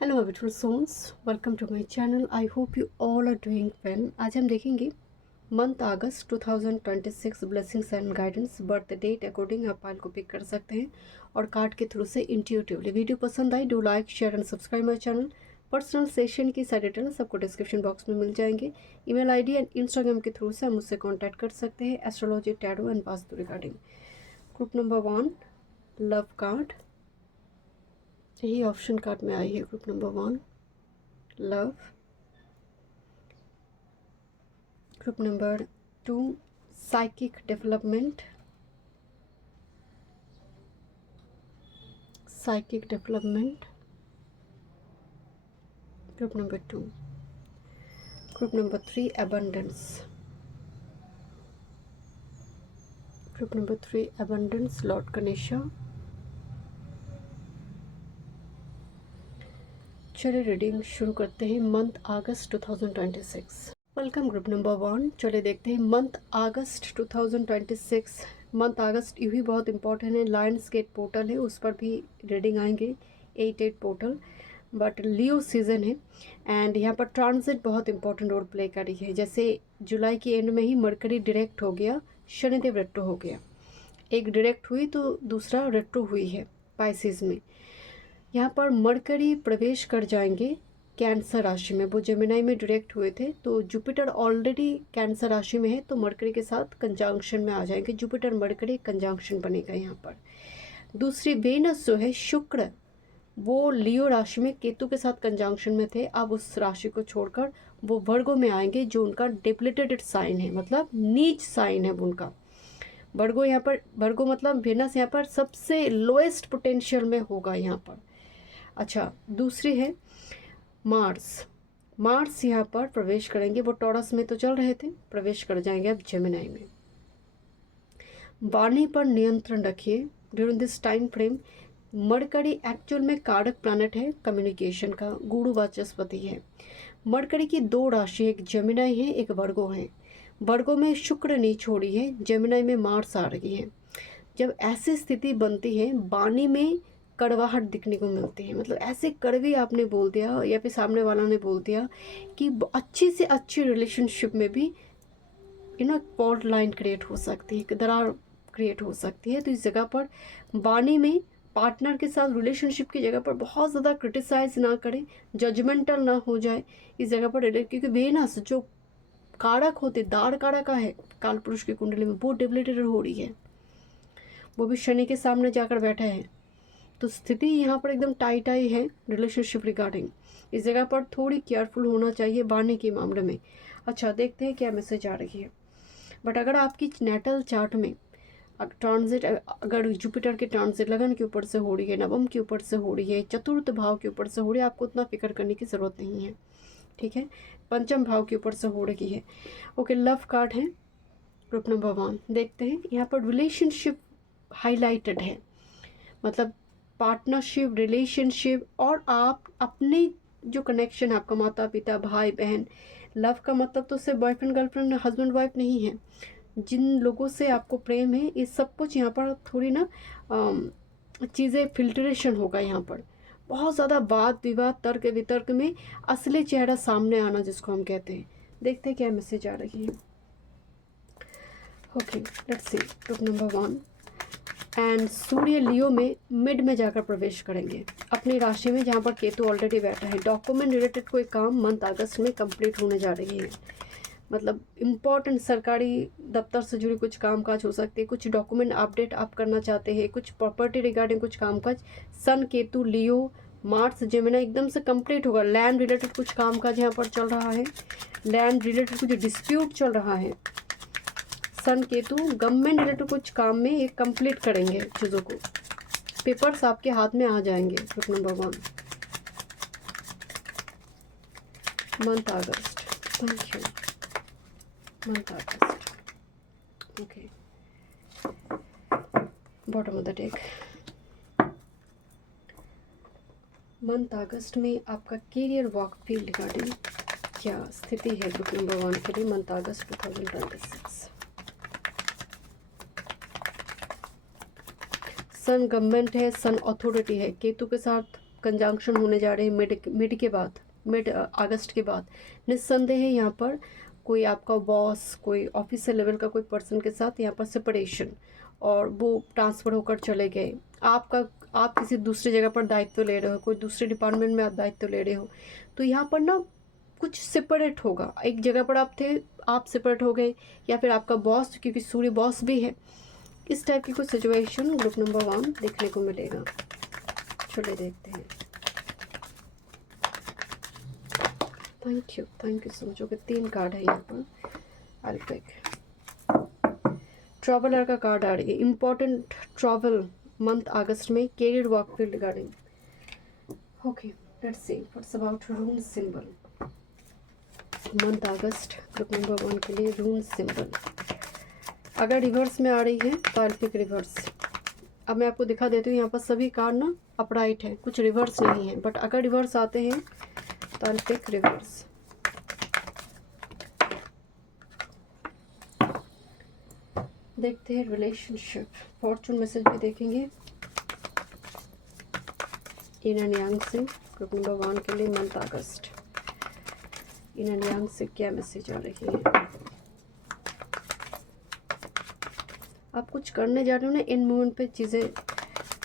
Hello my beautiful souls, welcome to my channel. I hope you all are doing well. आज हम देखेंगे month August 2026 blessings and guidance. Birth date according आप file को pick कर सकते हैं और कार्ड के थ्रू से इंट्यूटिवली। वीडियो पसंद I do like share and subscribe my channel. Personal session की सारे डिटेल्स आपको डिस्क्रिप्शन बॉक्स में मिल जाएंगे। ईमेल आईडी एंड इंस्टाग्राम के थ्रू से आप मुझसे कॉन्टैक्ट कर सकते हैं astrology, tarot and vastu regarding. Group number 1 love card, यही ऑप्शन कार्ड में आई है। Group number 1 love. Group number 2 psychic development, psychic development. Group number 2। Group number 3 abundance. Group number 3 abundance, Lord Ganesha. चलिए रीडिंग शुरू करते हैं। मंथ अगस्त 2026। Welcome group number 1। चलिए देखते हैं मंथ अगस्त 2026। मंथ अगस्त यूँ ही बहुत इंपॉर्टेंट है। लायंस गेट पोर्टल है, उस पर भी रीडिंग आएंगे। 8 पोर्टल, बट लियो सीजन है एंड यहाँ पर ट्रांजिट बहुत इंपॉर्टेंट रोल प्ले करी है। जैसे जुलाई के एंड में ही मरकरी डायरेक्ट हो गया, शनिदेव रेट्रो हो गया। एक डायरेक्ट हुई तो दूसरा रेट्रो हुई है पाइसिस में। यहाँ पर मरकरी प्रवेश कर जाएंगे कैंसर राशि में। वो जेमिनाई में डायरेक्ट हुए थे, तो जुपिटर ऑलरेडी कैंसर राशि में है, तो मरकरी के साथ कंजंक्शन में आ जाएंगे। जुपिटर मरकरी कंजंक्शन बनेगा यहाँ पर। दूसरी वेनस जो है, शुक्र, वो लियो राशि में केतु के साथ कंजंक्शन में थे। अब उस राशि को छोड़कर वो वर्गो में आएंगे, जो उनका डिप्लीटेड साइन है, मतलब नीच साइन है उनका। वर्गो यहाँ पर, वर्गो मतलब वेनस यहाँ पर सबसे लोएस्ट पोटेंशियल में होगा यहाँ पर। अच्छा, दूसरी है मार्स। मार्स यहाँ पर प्रवेश करेंगे। वो टॉरस में तो चल रहे थे, प्रवेश कर जाएंगे अब जेमिनाई में। वाणी पर नियंत्रण रखिए during this time frame. Mercury actual में कारक प्लैनेट है कम्युनिकेशन का, गुरु वाचस्पति है। मरकरी की 2 राशि, एक जेमिनाई है, एक वर्गो है। वर्गो में शुक्र नीच हो रही है, जेमिनाई में मार्स आ रही है। जब ऐसी स्थिति बनती है, वाणी में कड़वाहट दिखने को मिलती है। मतलब ऐसे कड़वी आपने बोल दिया या फिर सामने वाला ने बोल दिया कि अच्छी से अच्छी रिलेशनशिप में भी फॉल्ट लाइन क्रिएट हो सकती है, दरार क्रिएट हो सकती है। तो इस जगह पर वाणी में पार्टनर के साथ रिलेशनशिप की जगह पर बहुत ज़्यादा क्रिटिसाइज ना करें, जजमेंटल ना हो जाए इस जगह पर। क्योंकि वेनस जो कारक होते, दार कारक का है काल पुरुष की कुंडली में, वो डिप्लीटेड हो रही है। वो भी शनि के सामने जाकर बैठा है, तो स्थिति यहाँ पर एकदम टाइट आई है रिलेशनशिप रिगार्डिंग। इस जगह पर थोड़ी केयरफुल होना चाहिए वाणी के मामले में। अच्छा, देखते हैं क्या मैसेज आ रही है। बट अगर आपकी नेटल चार्ट में ट्रांजिट, अगर जुपिटर के ट्रांजिट लगन के ऊपर से हो रही है, नवम के ऊपर से हो रही है, चतुर्थ भाव के ऊपर से हो रही है, आपको उतना फिक्र करने की ज़रूरत नहीं है, ठीक है। पंचम भाव के ऊपर से हो रही है। ओके, लव कार्ड है ग्रुप नंबर 1। देखते हैं यहाँ पर रिलेशनशिप हाईलाइटेड है, मतलब पार्टनरशिप, रिलेशनशिप, और आप अपने जो कनेक्शन, आपका माता पिता, भाई बहन। लव का मतलब तो सिर्फ बॉयफ्रेंड गर्लफ्रेंड, हस्बैंड वाइफ नहीं है। जिन लोगों से आपको प्रेम है, ये सब कुछ यहाँ पर थोड़ी ना चीज़ें फिल्ट्रेशन होगा। यहाँ पर बहुत ज़्यादा वाद विवाद, तर्क वितर्क में असली चेहरा सामने आना, जिसको हम कहते हैं। देखते हैं क्या मैसेज आ रही है। Okay, let's see. Group number 1 and सूर्य लियो में मिड में जाकर प्रवेश करेंगे अपनी राशि में, जहाँ पर केतु ऑलरेडी बैठा है। डॉक्यूमेंट रिलेटेड कोई काम मंथ अगस्त में कंप्लीट होने जा रही है। मतलब इम्पॉर्टेंट सरकारी दफ्तर से जुड़ी कुछ कामकाज हो सकती है, कुछ डॉक्यूमेंट अपडेट आप करना चाहते हैं, कुछ प्रॉपर्टी रिगार्डिंग कुछ कामकाज। सन केतु लियो मार्स जेमिना एकदम से कंप्लीट होगा। लैंड रिलेटेड कुछ कामकाज यहाँ पर चल रहा है, लैंड रिलेटेड कुछ डिस्प्यूट चल रहा है। सन केतु गवर्नमेंट रिलेटेड कुछ काम में ये कंप्लीट करेंगे चीज़ों को। पेपर्स आपके हाथ में आ जाएंगे। ग्रुप नंबर 1 मंथ अगस्त, थैंक यू। मंथ अगस्त, okay. Bottom of the deck. Month अगस्त में आपका कैरियर वर्क फील्ड रिगार्डिंग क्या स्थिति है ग्रुप नंबर 1 के लिए मंथ अगस्त 2026। सन गवर्नमेंट है, सन अथॉरिटी है, केतु के साथ कंजंक्शन होने जा रहे हैं मिड अगस्त के बाद। निस्संदेह है यहाँ पर कोई आपका बॉस, कोई ऑफिसर लेवल का कोई पर्सन के साथ यहाँ पर सेपरेशन, और वो ट्रांसफ़र होकर चले गए। आप किसी दूसरी जगह पर दायित्व ले रहे हो, कोई दूसरे डिपार्टमेंट में आप दायित्व ले रहे हो, तो यहाँ पर ना कुछ सेपरेट होगा। एक जगह पर आप थे, आप सेपरेट हो गए, या फिर आपका बॉस, क्योंकि सूर्य बॉस भी है, इस टाइप की कुछ सिचुएशन ग्रुप नंबर 1 देखने को मिलेगा। चलिए देखते हैं। Thank you so much. Okay, 3 card है यहाँ पर। I will take. ट्रैवलर का कार्ड आ रही है। इम्पोर्टेंट ट्रैवल मंथ अगस्त में, career work field regarding. Okay, let's see what's about rune symbol month अगस्त ग्रुप नंबर 1 के लिए। रून सिंबल अगर रिवर्स में आ रही है तो आई पिक रिवर्स। अब मैं आपको दिखा देती हूँ, यहाँ पर सभी कार्ड ना अपराइट है, कुछ रिवर्स नहीं है, बट अगर रिवर्स आते हैं तो आई पिक रिवर्स। देखते हैं रिलेशनशिप, फॉर्चून मैसेज भी देखेंगे इन एंड यांग से ग्रुप नंबर 1 के लिए month August. In and yang से क्या मैसेज आ रही है? आप कुछ करने जा रहे हो ना, इन मोमेंट पे चीज़ें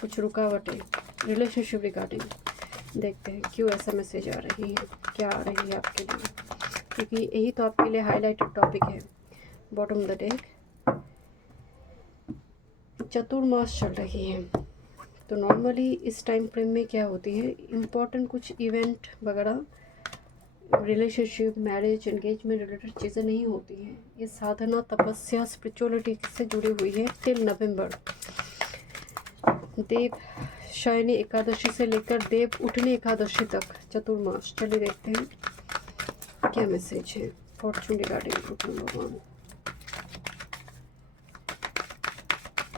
कुछ रुकावटें रिलेशनशिप रिगार्डिंग। देखते हैं क्यों ऐसा मैसेज आ रही है, क्या आ रही है आपके लिए, क्योंकि यही तो आपके लिए हाईलाइटेड टॉपिक है। बॉटम ऑफ द डेक चतुर्मास चल रही है, तो नॉर्मली इस टाइम फ्रेम में क्या होती है, इम्पोर्टेंट कुछ इवेंट वगैरह रिलेशनशिप, मैरिज, एंगेजमेंट रिलेटेड चीज़ें नहीं होती हैं। ये साधना, तपस्या, स्पिरिचुअलिटी से जुड़ी हुई है टिल नवंबर। देव शयनी एकादशी से लेकर देव उठनी एकादशी तक चतुर्मास। चलिए देखते हैं क्या मैसेज है fortune regarding group number 1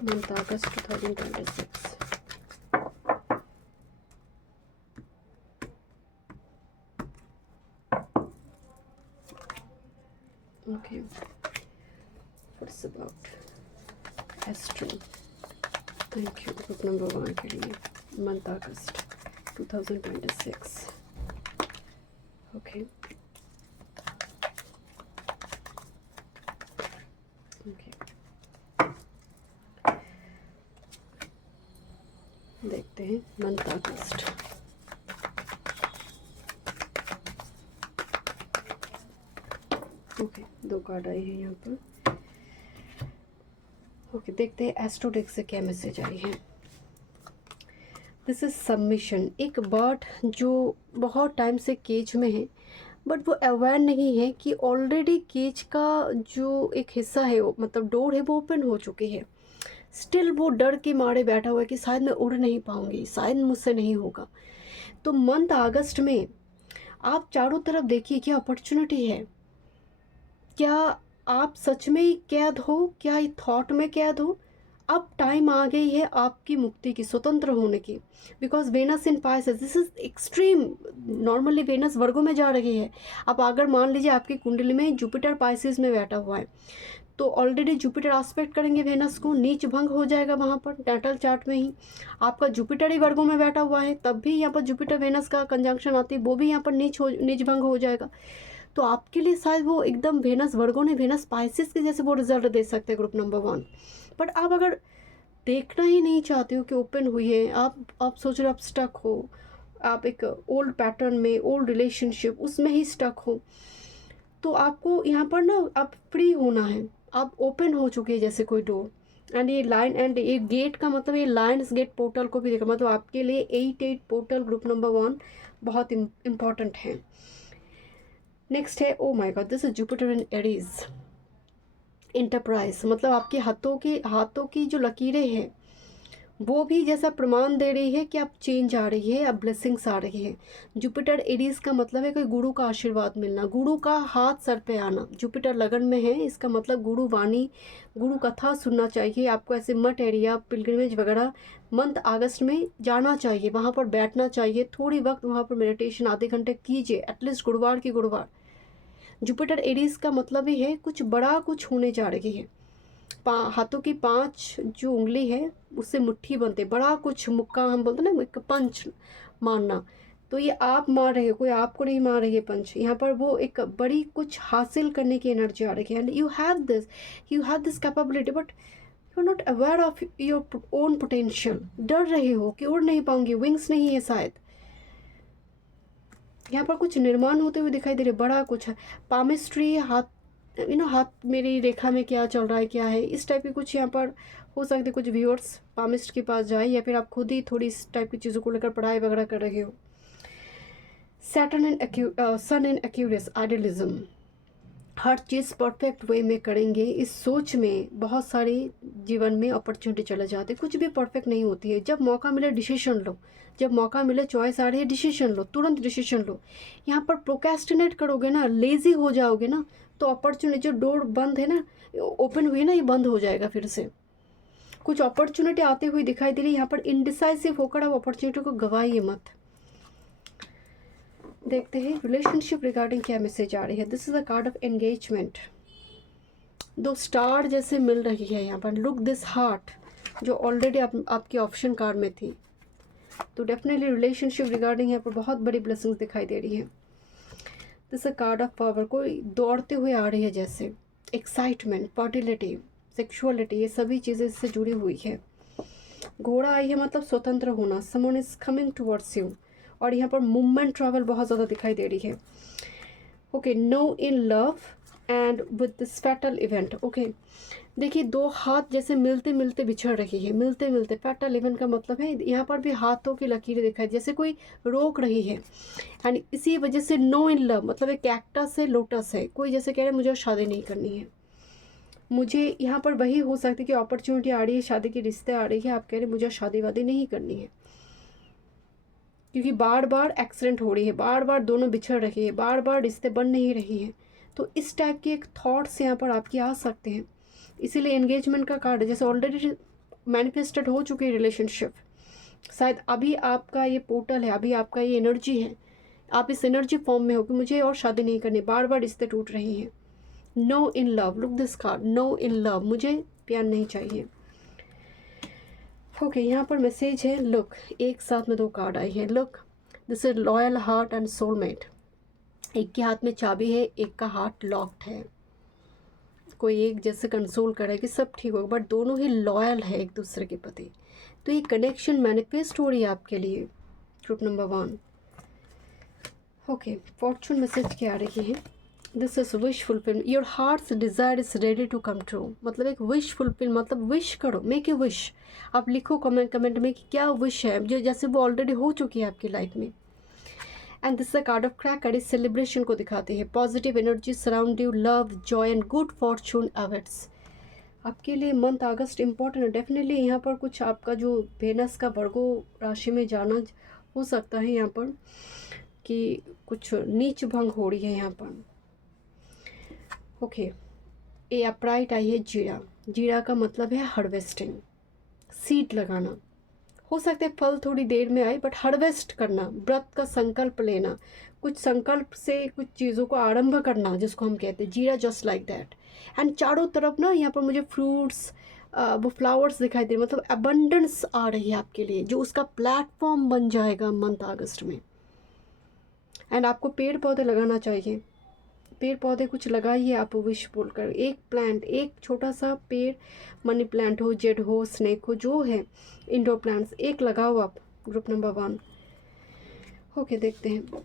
month August 2026। Okay, what's about Astro? Thank you. Group number 1 के लिए month August 2026. Okay. Okay. देखते हैं मंथ अगस्त। ओके, 2 कार्ड आए हैं यहाँ पर। ओके, देखते हैं एस्ट्रोडेक से क्या मैसेज आई है। This is submission. एक बर्ड जो बहुत टाइम से केज में है, बट वो अवेयर नहीं है कि ऑलरेडी केज का जो एक हिस्सा है, वो मतलब डोर है, वो ओपन हो चुकी है। स्टिल वो डर के मारे बैठा हुआ है कि शायद मैं उड़ नहीं पाऊंगी, शायद मुझसे नहीं होगा। तो मंथ अगस्त में आप चारों तरफ देखिए क्या अपॉर्चुनिटी है। क्या आप सच में ही कैद हो, क्या थॉट में कैद हो? अब टाइम आ गई है आपकी मुक्ति की, स्वतंत्र होने की। Because Venus in Pisces, this is extreme. Normally Venus Virgo में जा रही है। अब अगर मान लीजिए आपकी कुंडली में जुपिटर पाइसेस में बैठा हुआ है, तो ऑलरेडी जुपिटर एस्पेक्ट करेंगे वेनस को, नीच भंग हो जाएगा वहाँ पर नेटल चार्ट में ही। आपका जुपिटर ही वर्गों में बैठा हुआ है, तब भी यहाँ पर जुपिटर वेनस का कंजंक्शन आती है, वो भी यहाँ पर नीच भंग हो जाएगा। तो आपके लिए शायद वो एकदम वेनस वर्गों ने वेनस पाइसेस के जैसे वो रिजल्ट दे सकते हैं ग्रुप नंबर 1। बट आप अगर देखना ही नहीं चाहते हो कि ओपन हुई है, आप सोच रहे हो आप स्टक हो, आप एक ओल्ड पैटर्न में, ओल्ड रिलेशनशिप उसमें ही स्टक हो, तो आपको यहाँ पर ना आप फ्री होना है। आप ओपन हो चुके हैं जैसे कोई डोर। एंड ये लाइन एंड ये गेट का मतलब ये लायंस गेट पोर्टल को भी देखा, मतलब आपके लिए 8 पोर्टल ग्रुप नंबर 1 बहुत इम्पॉर्टेंट है। नेक्स्ट है, oh my god, this is Jupiter in Aries. Enterprise मतलब आपके हाथों की जो लकीरें हैं वो भी जैसा प्रमाण दे रही है कि अब चेंज आ रही है, अब ब्लेसिंग्स आ रही है। जुपिटर एरीज का मतलब है कोई गुरु का आशीर्वाद मिलना, गुरु का हाथ सर पे आना। जुपिटर लगन में है, इसका मतलब गुरु वाणी, गुरु कथा सुनना चाहिए आपको। ऐसे मठ एरिया, पिलग्रिमेज वगैरह मंथ अगस्त में जाना चाहिए, वहाँ पर बैठना चाहिए, थोड़ी वक्त वहाँ पर मेडिटेशन आधे घंटे कीजिए एटलीस्ट, गुरुवार की गुरुवार। जुपिटर एरीज का मतलब ही है कुछ बड़ा कुछ होने जा रही है। हाथों की 5 जो उंगली है उससे मुट्ठी बनते, बड़ा कुछ मुक्का हम बोलते हैं ना, एक पंच, मारना, तो ये आप मार रहे हो, कोई आपको नहीं मार रही है पंच। यहाँ पर वो एक बड़ी कुछ हासिल करने की एनर्जी आ रही है, and you have this capability, but you are not aware of your own potential. डर रहे हो कि उड़ नहीं पाऊंगी, विंग्स नहीं है शायद। यहाँ पर कुछ निर्माण होते हुए दिखाई दे रहे, बड़ा कुछ है। पामिस्ट्री, हाथ हाथ मेरी रेखा में क्या चल रहा है, क्या है, इस टाइप की कुछ यहाँ पर हो सकते। कुछ व्यूअर्स पामिस्ट के पास जाए, या फिर आप खुद ही थोड़ी इस टाइप की चीज़ों को लेकर पढ़ाई वगैरह कर रहे हो। Saturn and sun in Aquarius idealism, हर चीज़ परफेक्ट वे में करेंगे, इस सोच में बहुत सारी जीवन में अपॉर्चुनिटी चले जाते। कुछ भी परफेक्ट नहीं होती है। जब मौका मिले डिसीजन लो, जब मौका मिले, चॉइस आ रही है, डिसीजन लो, तुरंत डिसीजन लो। यहाँ पर प्रोक्रेस्टिनेट करोगे ना, लेजी हो जाओगे ना, तो अपॉर्चुनिटी, जो डोर बंद है ना, ओपन हुई ना, ये बंद हो जाएगा फिर से। कुछ अपॉर्चुनिटी आती हुई दिखाई दे रही है। यहाँ पर इनडिसाइसिव होकर आप अपॉर्चुनिटी को गवाइए मत। देखते हैं रिलेशनशिप रिगार्डिंग क्या मैसेज आ रही है। This is a card of engagement, दो स्टार जैसे मिल रही है यहाँ पर। लुक दिस हार्ट, जो ऑलरेडी आपकी ऑप्शन कार्ड में थी, तो डेफिनेटली रिलेशनशिप रिगार्डिंग यहाँ पर बहुत बड़ी ब्लेसिंग्स दिखाई दे रही है। This a card of power, कोई दौड़ते हुए आ रही है जैसे। एक्साइटमेंट, फर्टिलिटी, सेक्सुअलिटी, ये सभी चीज़ें इससे जुड़ी हुई है। घोड़ा आई है मतलब स्वतंत्र होना, someone is coming towards you, और यहाँ पर मूवमेंट, ट्रैवल बहुत ज़्यादा दिखाई दे रही है। Okay, no in love and with this fatal event. Okay, देखिए दो हाथ जैसे मिलते मिलते बिछड़ रही है, मिलते मिलते। फैटल इवेंट का मतलब है यहाँ पर भी हाथों की लकीरें दिखाई, जैसे कोई रोक रही है। एंड इसी वजह से नो इन लव मतलब एक कैक्टस है, लोटस है, कोई जैसे कह रहे हैं मुझे शादी नहीं करनी है। मुझे यहाँ पर वही हो सकती है कि अपॉर्चुनिटी आ रही है, शादी की रिश्ते आ रही है, आप कह रहे हैं मुझे शादी वादी नहीं करनी है, क्योंकि बार बार एक्सीडेंट हो रही है, बार बार दोनों बिछड़ रही है, बार बार रिश्ते बन नहीं रही हैं। तो इस टाइप के एक थॉट्स यहाँ पर आपके आ सकते हैं। इसीलिए एंगेजमेंट का कार्ड, जैसे ऑलरेडी मैनिफेस्टेड हो चुकी है रिलेशनशिप, शायद अभी आपका ये पोर्टल है, अभी आपका ये एनर्जी है, आप इस एनर्जी फॉर्म में हो कि मुझे और शादी नहीं करनी, बार बार रिश्ते टूट रही हैं। No in love, look this card, no in love, मुझे प्यार नहीं चाहिए। ओके, यहाँ पर मैसेज है, लुक, एक साथ में दो कार्ड आई है। Look, this is loyal heart and soulmate. एक के हाथ में चाबी है, एक का हार्ट लॉक्ड है। कोई एक जैसे कंसोल करे कि सब ठीक होगा, बट दोनों ही लॉयल है एक दूसरे के प्रति। तो ये कनेक्शन मैनिफेस्ट हो रही है आपके लिए, group number 1। Okay, fortune message क्या आ रही है। This is wish fulfil, your heart's desire is ready to come true. मतलब एक विश फुलफिल, मतलब विश करो, मेक ए विश। आप लिखो कमेंट में कि क्या विश है, जो जैसे वो ऑलरेडी हो चुकी है आपकी लाइफ में। And this card of cracker, इस सेलिब्रेशन को दिखाते हैं। Positive energy surround you, love, Joy and good Fortune awaits. आपके लिए मंथ अगस्त इम्पॉर्टेंट है। डेफिनेटली यहाँ पर कुछ आपका जो वेनस का वर्गो राशि में जाना हो सकता है, यहाँ पर कि कुछ नीच भंग हो रही है यहाँ पर। ओके, ए अपराइट आई है जीरा। जीरा का मतलब है हार्वेस्टिंग, सीड लगाना। हो सकता है फल थोड़ी देर में आए, बट हार्वेस्ट करना, व्रत का संकल्प लेना, कुछ संकल्प से कुछ चीज़ों को आरंभ करना, जिसको हम कहते हैं जीरा, जस्ट लाइक दैट। एंड चारों तरफ ना यहाँ पर मुझे फ्रूट्स, वो फ्लावर्स दिखाई दे, मतलब अबंडेंस आ रही है आपके लिए, जो उसका प्लेटफॉर्म बन जाएगा मंथ अगस्त में। एंड आपको पेड़ पौधे लगाना चाहिए, पेड़ पौधे कुछ लगाइए आप विश बोलकर। एक प्लांट, एक छोटा सा पेड़, मनी प्लांट हो, जेड हो, स्नेक हो, जो है इंडोर प्लांट्स, एक लगाओ आप, ग्रुप नंबर 1। ओके, देखते हैं।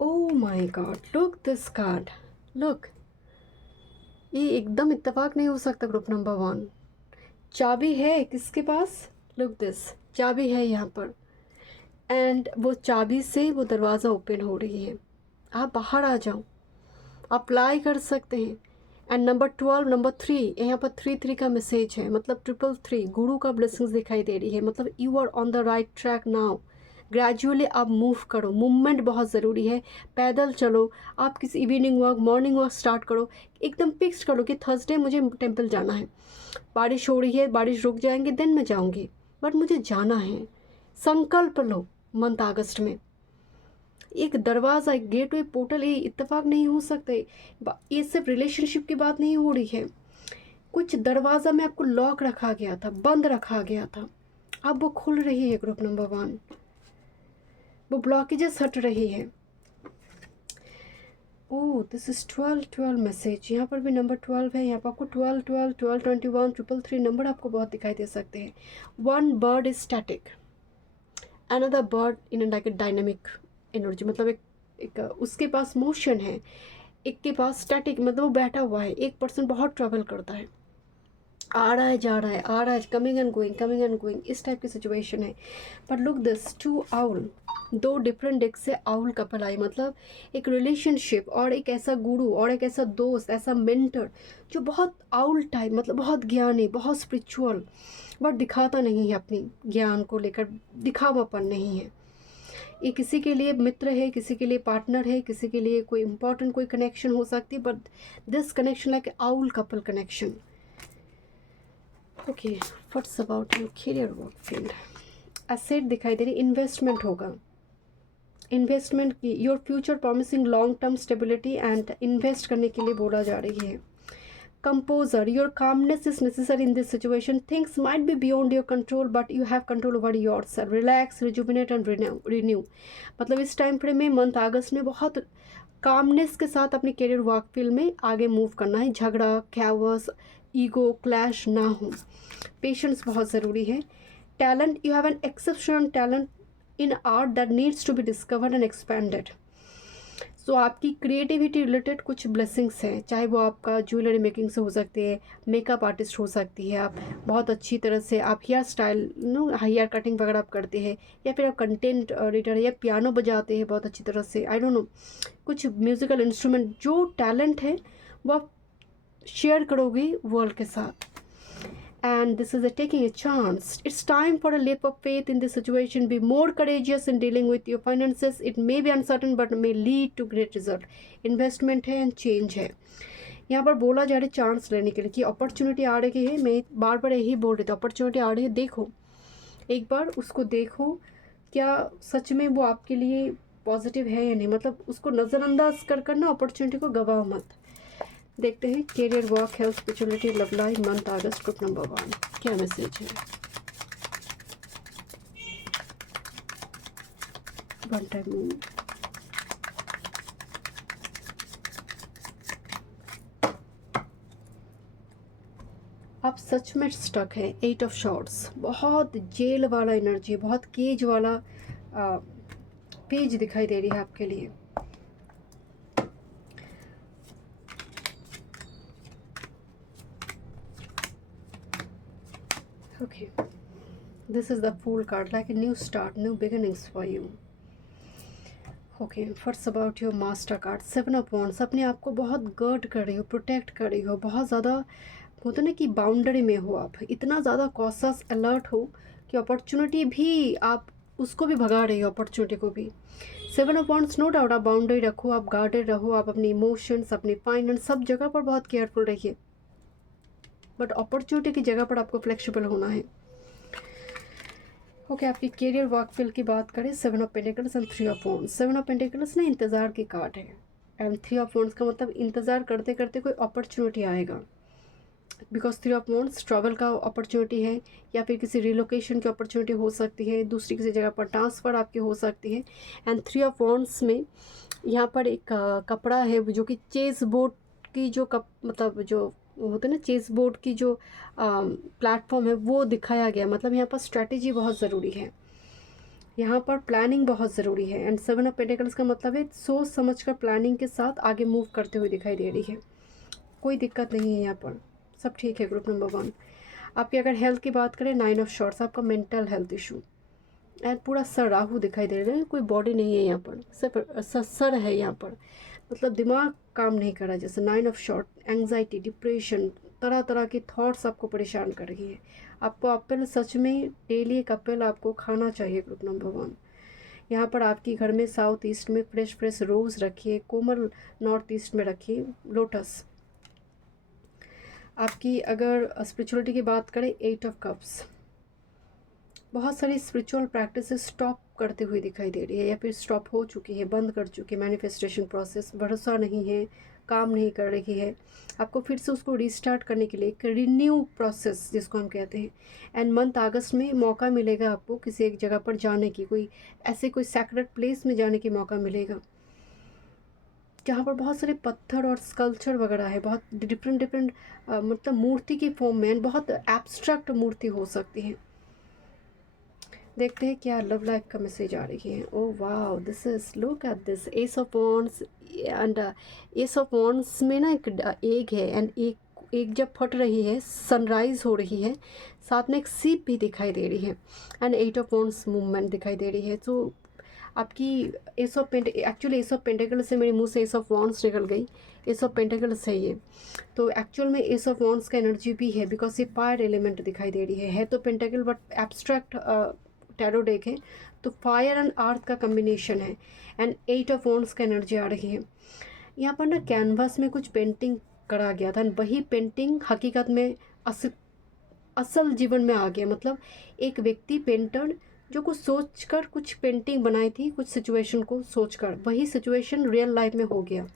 ओह my God, look this card, look, ये एकदम इत्तेफाक नहीं हो सकता। ग्रुप नंबर 1, चाबी है किसके पास, लुक दिस, चाबी है यहाँ पर, एंड वो चाबी से वो दरवाज़ा ओपन हो रही है। आप बाहर आ जाओ, अप्लाई कर सकते हैं। एंड नंबर 12, नंबर 3, यहाँ पर 3 का मैसेज है, मतलब 333, गुरु का ब्लेसिंग्स दिखाई दे रही है। मतलब you are on the right track now. Gradually आप मूव करो, मूवमेंट बहुत ज़रूरी है। पैदल चलो, आप किसी evening walk, morning walk start करो। एकदम फिक्स करो कि थर्सडे मुझे टेम्पल जाना है, बारिश हो रही है, बारिश रुक जाएंगे देन मैं जाऊँगी, बट मुझे जाना है। संकल्प लो मंथ अगस्त में। एक दरवाज़ा, एक गेटवे, पोर्टल, ये इत्तेफाक नहीं हो सकते। ये सिर्फ रिलेशनशिप की बात नहीं हो रही है। कुछ दरवाज़ा में आपको लॉक रखा गया था, बंद रखा गया था, अब वो खुल रही है ग्रुप नंबर 1, वो ब्लॉकेजेस हट रही है। ओह दिस इज़ 12 मैसेज, यहाँ पर भी नंबर 12 है, यहाँ पर आपको 12 12 12 21 333 नंबर आपको बहुत दिखाई दे सकते हैं। 1 bird is static, another bird in like a dynamic energy, मतलब एक उसके पास मोशन है, एक के पास स्टैटिक मतलब वो बैठा हुआ है। एक पर्सन बहुत ट्रैवल करता है, आ रहा है जा रहा है, आ रहा है, कमिंग एंड गोइंग, इस टाइप की सिचुएशन है। But look this 2 owl, 2 different deck से आउल कपल आई, मतलब एक रिलेशनशिप और एक ऐसा गुरु और एक ऐसा दोस्त, ऐसा मेंटर जो बहुत आउल टाइप, मतलब बहुत ज्ञानी, बहुत स्पिरिचुअल, बट दिखाता नहीं है अपनी ज्ञान को लेकर, दिखावापन नहीं है। ये किसी के लिए मित्र है, किसी के लिए पार्टनर है, किसी के लिए कोई इंपॉर्टेंट कोई कनेक्शन हो सकती है, but this connection like owl couple connection. Okay, what's about your career work field? Asset दिखाई दे रही, इन्वेस्टमेंट होगा, इन्वेस्टमेंट की, your future promising long term stability and invest करने के लिए बोला जा रही है। Composer, your calmness is necessary in this situation, things might be beyond your control but you have control over your self, relax, rejuvenate and renew. मतलब इस time frame में, मंथ अगस्त में बहुत कामनेस के साथ अपने करियर वर्क फील्ड में आगे मूव करना है। झगड़ा, कैवस, ईगो क्लैश ना हो, पेशेंस बहुत ज़रूरी है। Talent, you have an exceptional talent in art that needs to be discovered and expanded. So आपकी क्रिएटिविटी रिलेटेड कुछ ब्लेसिंग्स हैं, चाहे वो आपका ज्वेलरी मेकिंग से हो सकती है, मेकअप आर्टिस्ट हो सकती है, आप बहुत अच्छी तरह से आप हेयर स्टाइल हेयर कटिंग वगैरह आप करते हैं, या फिर आप कंटेंट रीडर या पियानो बजाते हैं बहुत अच्छी तरह से, आई डोंट नो, कुछ म्यूज़िकल इंस्ट्रूमेंट, जो टैलेंट है वो आप शेयर करोगे वर्ल्ड के साथ। And this is a taking a chance. It's time for a leap of faith in this situation. Be more courageous in dealing with your finances. It may be uncertain but may lead to great result. Investment है and change है। यहाँ पर बोला जा रहा है chance लेने के लिए कि अपॉर्चुनिटी आ रही है। मैं बार बार यही बोल रही थी, अपॉर्चुनिटी आ रही है, देखो एक बार उसको, देखो क्या सच में वो आपके लिए पॉजिटिव है या नहीं, मतलब उसको नज़रअंदाज कर करना, अपॉर्चुनिटी को गवाओ मत। देखते हैं career, work, health, spirituality, love life, month अगस्त, ग्रुप नंबर 1 क्या मैसेज है? वन टाइम मूव, आप सच में स्टक है। 8 ऑफ शॉर्ट्स, बहुत जेल वाला एनर्जी, बहुत केज वाला पेज दिखाई दे रही है आपके लिए। Okay, this is the Fool card, like a new start, new beginnings for you. Okay, what's about your Master card? 7 of Wands, अपने आप को बहुत गर्ड कर रही हो, प्रोटेक्ट कर रही हो, बहुत ज़्यादा होता ना कि बाउंड्री में हो आप, इतना ज़्यादा कॉशस अलर्ट हो कि अपॉर्चुनिटी भी आप उसको भी भगा रही हो, अपॉर्चुनिटी को भी। 7 ऑफ Wands, नो डाउट आप बाउंड्री रखो, आप गार्डेड रहो, आप अपने इमोशंस, अपने फाइनेंस, सब जगह पर बहुत केयरफुल रहिए, बट अपॉर्चुनिटी की जगह पर आपको फ्लेक्सिबल होना है। ओके, आपकी करियर वर्क फील्ड की बात करें, 7 of pentacles and 3 of wands. 7 of pentacles ना इंतज़ार की कार्ड है, एंड 3 ऑफ वॉन्ड्स का मतलब इंतज़ार करते करते कोई अपॉर्चुनिटी आएगा, बिकॉज 3 ऑफ वॉन्ड्स ट्रैवल का अपॉर्चुनिटी है, या फिर किसी रिलोकेशन की अपॉर्चुनिटी हो सकती है, दूसरी किसी जगह पर ट्रांसफ़र आपकी हो सकती है। एंड 3 ऑफ वॉन्ड्स में यहाँ पर एक कपड़ा है जो कि चेस बोर्ड की जो मतलब जो होते हैं ना, चेस बोर्ड की जो प्लेटफॉर्म है वो दिखाया गया, मतलब यहाँ पर स्ट्रैटेजी बहुत ज़रूरी है, यहाँ पर प्लानिंग बहुत ज़रूरी है। एंड 7 ऑफ पेंटिकल्स का मतलब है सोच समझ कर प्लानिंग के साथ आगे मूव करते हुए दिखाई दे रही है, कोई दिक्कत नहीं है यहाँ पर, सब ठीक है। ग्रुप नंबर 1, आपकी अगर हेल्थ की बात करें, 9 ऑफ शॉर्ट्स, आपका मेंटल हेल्थ इशू, एंड पूरा सर राहु दिखाई दे रहा है, कोई बॉडी नहीं है यहाँ पर, सिर्फ सर है यहाँ पर, मतलब दिमाग काम नहीं कर रहा, जैसे 9 ऑफ शॉर्ट, एंग्जाइटी, डिप्रेशन, तरह तरह के थॉट्स आपको परेशान कर रही है। आपको एप्पल, सच में डेली एक एप्पल आपको खाना चाहिए। ग्रुप नंबर 1, यहाँ पर आपकी घर में साउथ ईस्ट में फ्रेश रोज़ रखिए, कोमल नॉर्थ ईस्ट में रखिए लोटस। आपकी अगर स्पिरिचुअलिटी की बात करें, 8 ऑफ कप्स, बहुत सारी स्पिरिचुअल प्रैक्टिसेस स्टॉप करते हुए दिखाई दे रही है या फिर स्टॉप हो चुकी है, बंद कर चुकी है मैनिफेस्टेशन प्रोसेस, भरोसा नहीं है, काम नहीं कर रही है, आपको फिर से उसको रीस्टार्ट करने के लिए एक रिन्यू प्रोसेस जिसको हम कहते हैं। एंड मंथ अगस्त में मौका मिलेगा आपको किसी एक जगह पर जाने की, कोई ऐसे कोई सैक्रेड प्लेस में जाने की मौका मिलेगा जहाँ पर बहुत सारे पत्थर और स्कल्पचर वगैरह है, बहुत डिफरेंट डिफरेंट मतलब मूर्ति की फॉर्म में, बहुत एब्स्ट्रैक्ट मूर्ति हो सकती है। देखते हैं क्या लव लाइफ का मैसेज आ रही है। Oh wow, this is, look at this, S of wands and ace of wands में ना एक एग है एंड एक जब फट रही है, सनराइज हो रही है, साथ में एक सीप भी दिखाई दे रही है and eight of wands movement दिखाई दे रही है। तो आपकी ace of actually ace of pentacle से मेरे मुंह से एस ऑफ वॉन्ड्स निकल गई, एस ऑफ पेंटिकल्स है ये। तो एक्चुअल में एस ऑफ वॉन्ड्स का एनर्जी भी है बिकॉज ये फायर एलिमेंट दिखाई दे रही है तो pentacle but abstract tarot deck है, तो फायर एंड अर्थ का कम्बिनेशन है एंड एट ऑफ वॉन्ड्स का एनर्जी आ रही है। यहाँ पर ना कैनवास में कुछ पेंटिंग करा गया था, वही पेंटिंग हकीकत में असल जीवन में आ गया। मतलब एक व्यक्ति पेंटर जो कुछ सोचकर कुछ पेंटिंग बनाई थी, कुछ सिचुएशन को सोचकर, वही सिचुएशन रियल लाइफ में हो गया।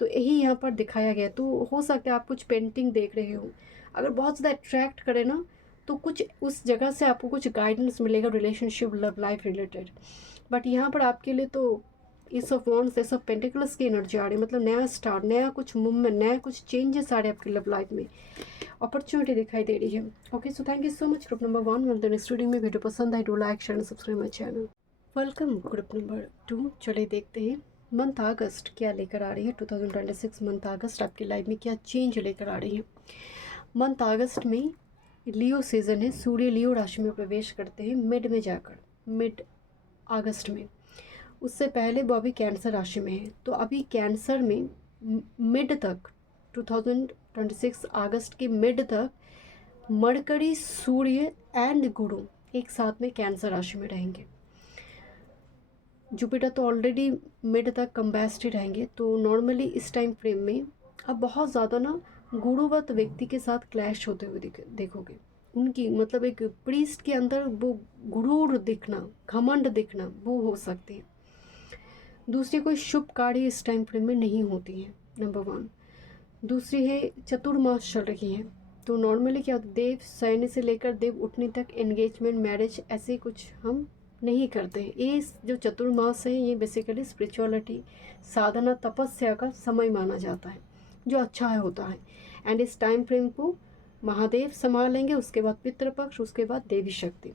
तो यही यहाँ पर दिखाया गया। तो हो सकता है आप कुछ पेंटिंग देख रहे हो, अगर बहुत ज़्यादा अट्रैक्ट करे ना तो कुछ उस जगह से आपको कुछ गाइडेंस मिलेगा relationship love life related. But यहाँ पर आपके लिए तो इस ऑफ वॉन्ड्स, इस ऑफ पेंटिकल्स की एनर्जी आ रही है, मतलब नया स्टार्ट, नया कुछ मूवमेंट, नया कुछ चेंजेस आ रहे हैं आपकी लव लाइफ में, अपॉर्चुनिटी दिखाई दे रही है। Okay, so thank you so much group number 1। मिलते हैं नेक्स्ट वीडियो में। वीडियो पसंद आए तो like share and subscribe my channel. Welcome group number 2। चलिए देखते हैं मंथ अगस्त क्या लेकर आ रही है। 2026 मंथ अगस्त आपकी लाइफ में क्या चेंज लेकर आ रही है। मंथ अगस्त में लियो सीज़न है, सूर्य लियो राशि में प्रवेश करते हैं मिड में जाकर, मिड अगस्त में। उससे पहले वो अभी कैंसर राशि में है, तो अभी कैंसर में मिड तक 2026 अगस्त के मिड तक मरकरी, सूर्य एंड गुरु एक साथ में कैंसर राशि में रहेंगे। जुपिटर तो ऑलरेडी मिड तक कंबैस्ट ही रहेंगे। तो नॉर्मली इस टाइम फ्रेम में अब बहुत ज़्यादा ना गुरुवत व्यक्ति के साथ क्लैश होते हुए देखोगे। उनकी मतलब एक प्रीस्ट के अंदर वो गुरूर दिखना, घमंड दिखना, वो हो सकती है। दूसरी कोई शुभ कार्य इस टाइम फ्रेम में नहीं होती है, नंबर 1। दूसरी है चतुर्मास चल रही है, तो नॉर्मली क्या होता है, देव शयन से लेकर देव उठने तक एंगेजमेंट, मैरिज ऐसे कुछ हम नहीं करते हैं। ये जो चतुर्मास है ये बेसिकली स्पिरिचुअलिटी, साधना, तपस्या का समय माना जाता है, जो अच्छा है होता है। एंड इस टाइम फ्रेम को महादेव संभालेंगे, उसके बाद पितृपक्ष, उसके बाद देवी शक्ति,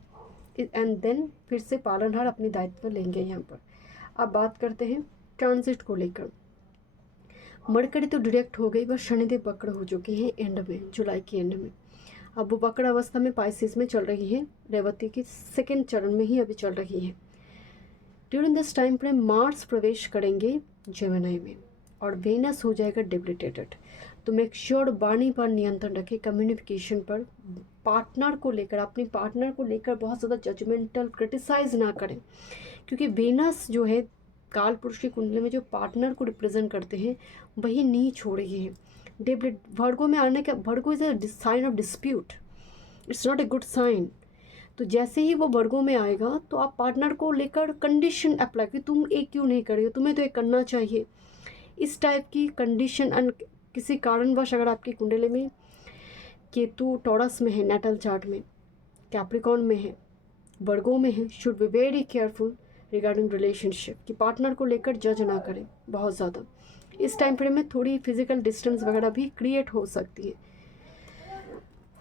एंड देन फिर से पालनहार अपनी दायित्व लेंगे यहाँ पर। अब बात करते हैं ट्रांजिट को लेकर। मरकरी तो डायरेक्ट हो गई, बस शनिदेव वक्र हो चुके हैं एंड में, जुलाई के एंड में। अब वो वक्र अवस्था में पाइसिस में चल रही है, रेवती की सेकेंड चरण में ही अभी चल रही है। During this time frame Mars प्रवेश करेंगे जेमिनी में और वेनस हो जाएगा डिबिलिटेटेड। तो मेक श्योर वाणी पर नियंत्रण रखें, कम्युनिकेशन पर, पार्टनर को लेकर, अपने पार्टनर को लेकर बहुत ज़्यादा जजमेंटल क्रिटिसाइज ना करें, क्योंकि वेनस जो है काल पुरुष की कुंडली में जो पार्टनर को रिप्रेजेंट करते हैं वही नीच हो रही है। वर्गो में आने का, Virgo is a sign of dispute, it's not a good sign. तो जैसे ही वो वर्गों में आएगा तो आप पार्टनर को लेकर कंडीशन अप्लाई कि तुम एक क्यों नहीं कर रही हो, तुम्हें तो एक करना चाहिए, इस टाइप की कंडीशन। एंड किसी कारणवश अगर आपकी कुंडली में केतु टॉरस में है, नेटल चार्ट में कैप्रिकॉन में है, वर्गों में है, should be very careful regarding relationship, कि पार्टनर को लेकर जज ना करें बहुत ज़्यादा। इस टाइम फ्रेम में थोड़ी फिजिकल डिस्टेंस वगैरह भी क्रिएट हो सकती है।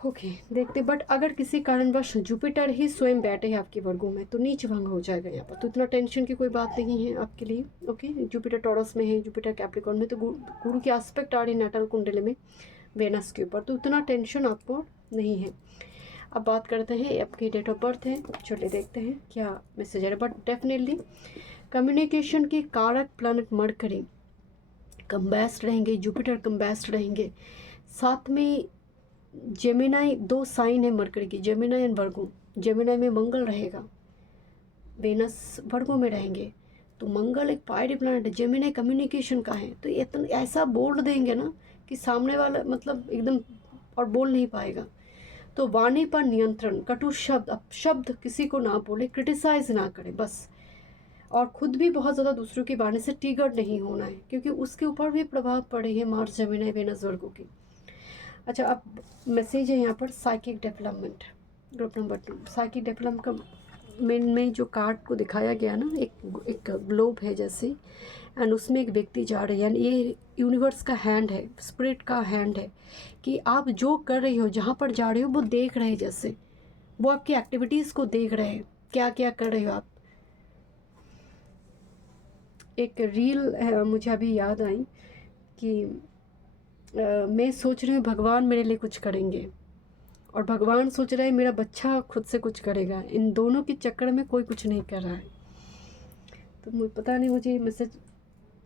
ओके, देखते। बट अगर किसी कारणवश जुपिटर ही स्वयं बैठे हैं आपके वर्गों में तो नीच भंग हो जाएगा यहाँ पर, तो इतना टेंशन की कोई बात नहीं है आपके लिए। ओके, जुपिटर टॉरस में है, जुपिटर कैप्रिकॉन में, तो गुरु की एस्पेक्ट आ रही है नाटल कुंडली में वेनस के ऊपर, तो इतना टेंशन आपको नहीं है। अब बात करते हैं आपकी डेट ऑफ बर्थ है, चलिए देखते हैं क्या मैसेज है। बट डेफिनेटली कम्युनिकेशन की कारक प्लैनेट मरकरी कंबैस्ट रहेंगे, जुपिटर कंबैस्ट रहेंगे, साथ में जेमिनाई, 2 साइन है मरकरी की, जेमिनाई एंड वर्गो। जेमिनाई में मंगल रहेगा, वेनस वर्गो में रहेंगे, तो मंगल एक फायरी प्लैनेट है, जेमिनाई कम्युनिकेशन का है, तो इतना ऐसा बोल देंगे ना कि सामने वाला मतलब एकदम और बोल नहीं पाएगा। तो वाणी पर नियंत्रण, कटु शब्द किसी को ना बोले, क्रिटिसाइज ना करें बस, और खुद भी बहुत ज़्यादा दूसरों की वाणी से ट्रिगर नहीं होना है, क्योंकि उसके ऊपर भी प्रभाव पड़े हैं मार्स जेमिनी वेनस वर्गो की। अच्छा, अब मैसेज है यहाँ पर psychic development, group number 2। Psychic development का में जो कार्ड को दिखाया गया ना, एक ग्लोब है जैसे, एंड उसमें एक व्यक्ति जा रहे हैं, यानी ये यूनिवर्स का हैंड है, स्पिरिट का हैंड है, कि आप जो कर रही हो, जहाँ पर जा रहे हो, वो देख रहे हैं, जैसे वो आपकी एक्टिविटीज़ को देख रहे हैं, क्या क्या कर रहे हो आप। एक रील है मुझे अभी याद आई कि मैं सोच रही हूँ भगवान मेरे लिए कुछ करेंगे, और भगवान सोच रहा है मेरा बच्चा खुद से कुछ करेगा, इन दोनों के चक्कर में कोई कुछ नहीं कर रहा है। तो मुझे पता नहीं, मुझे ये मैसेज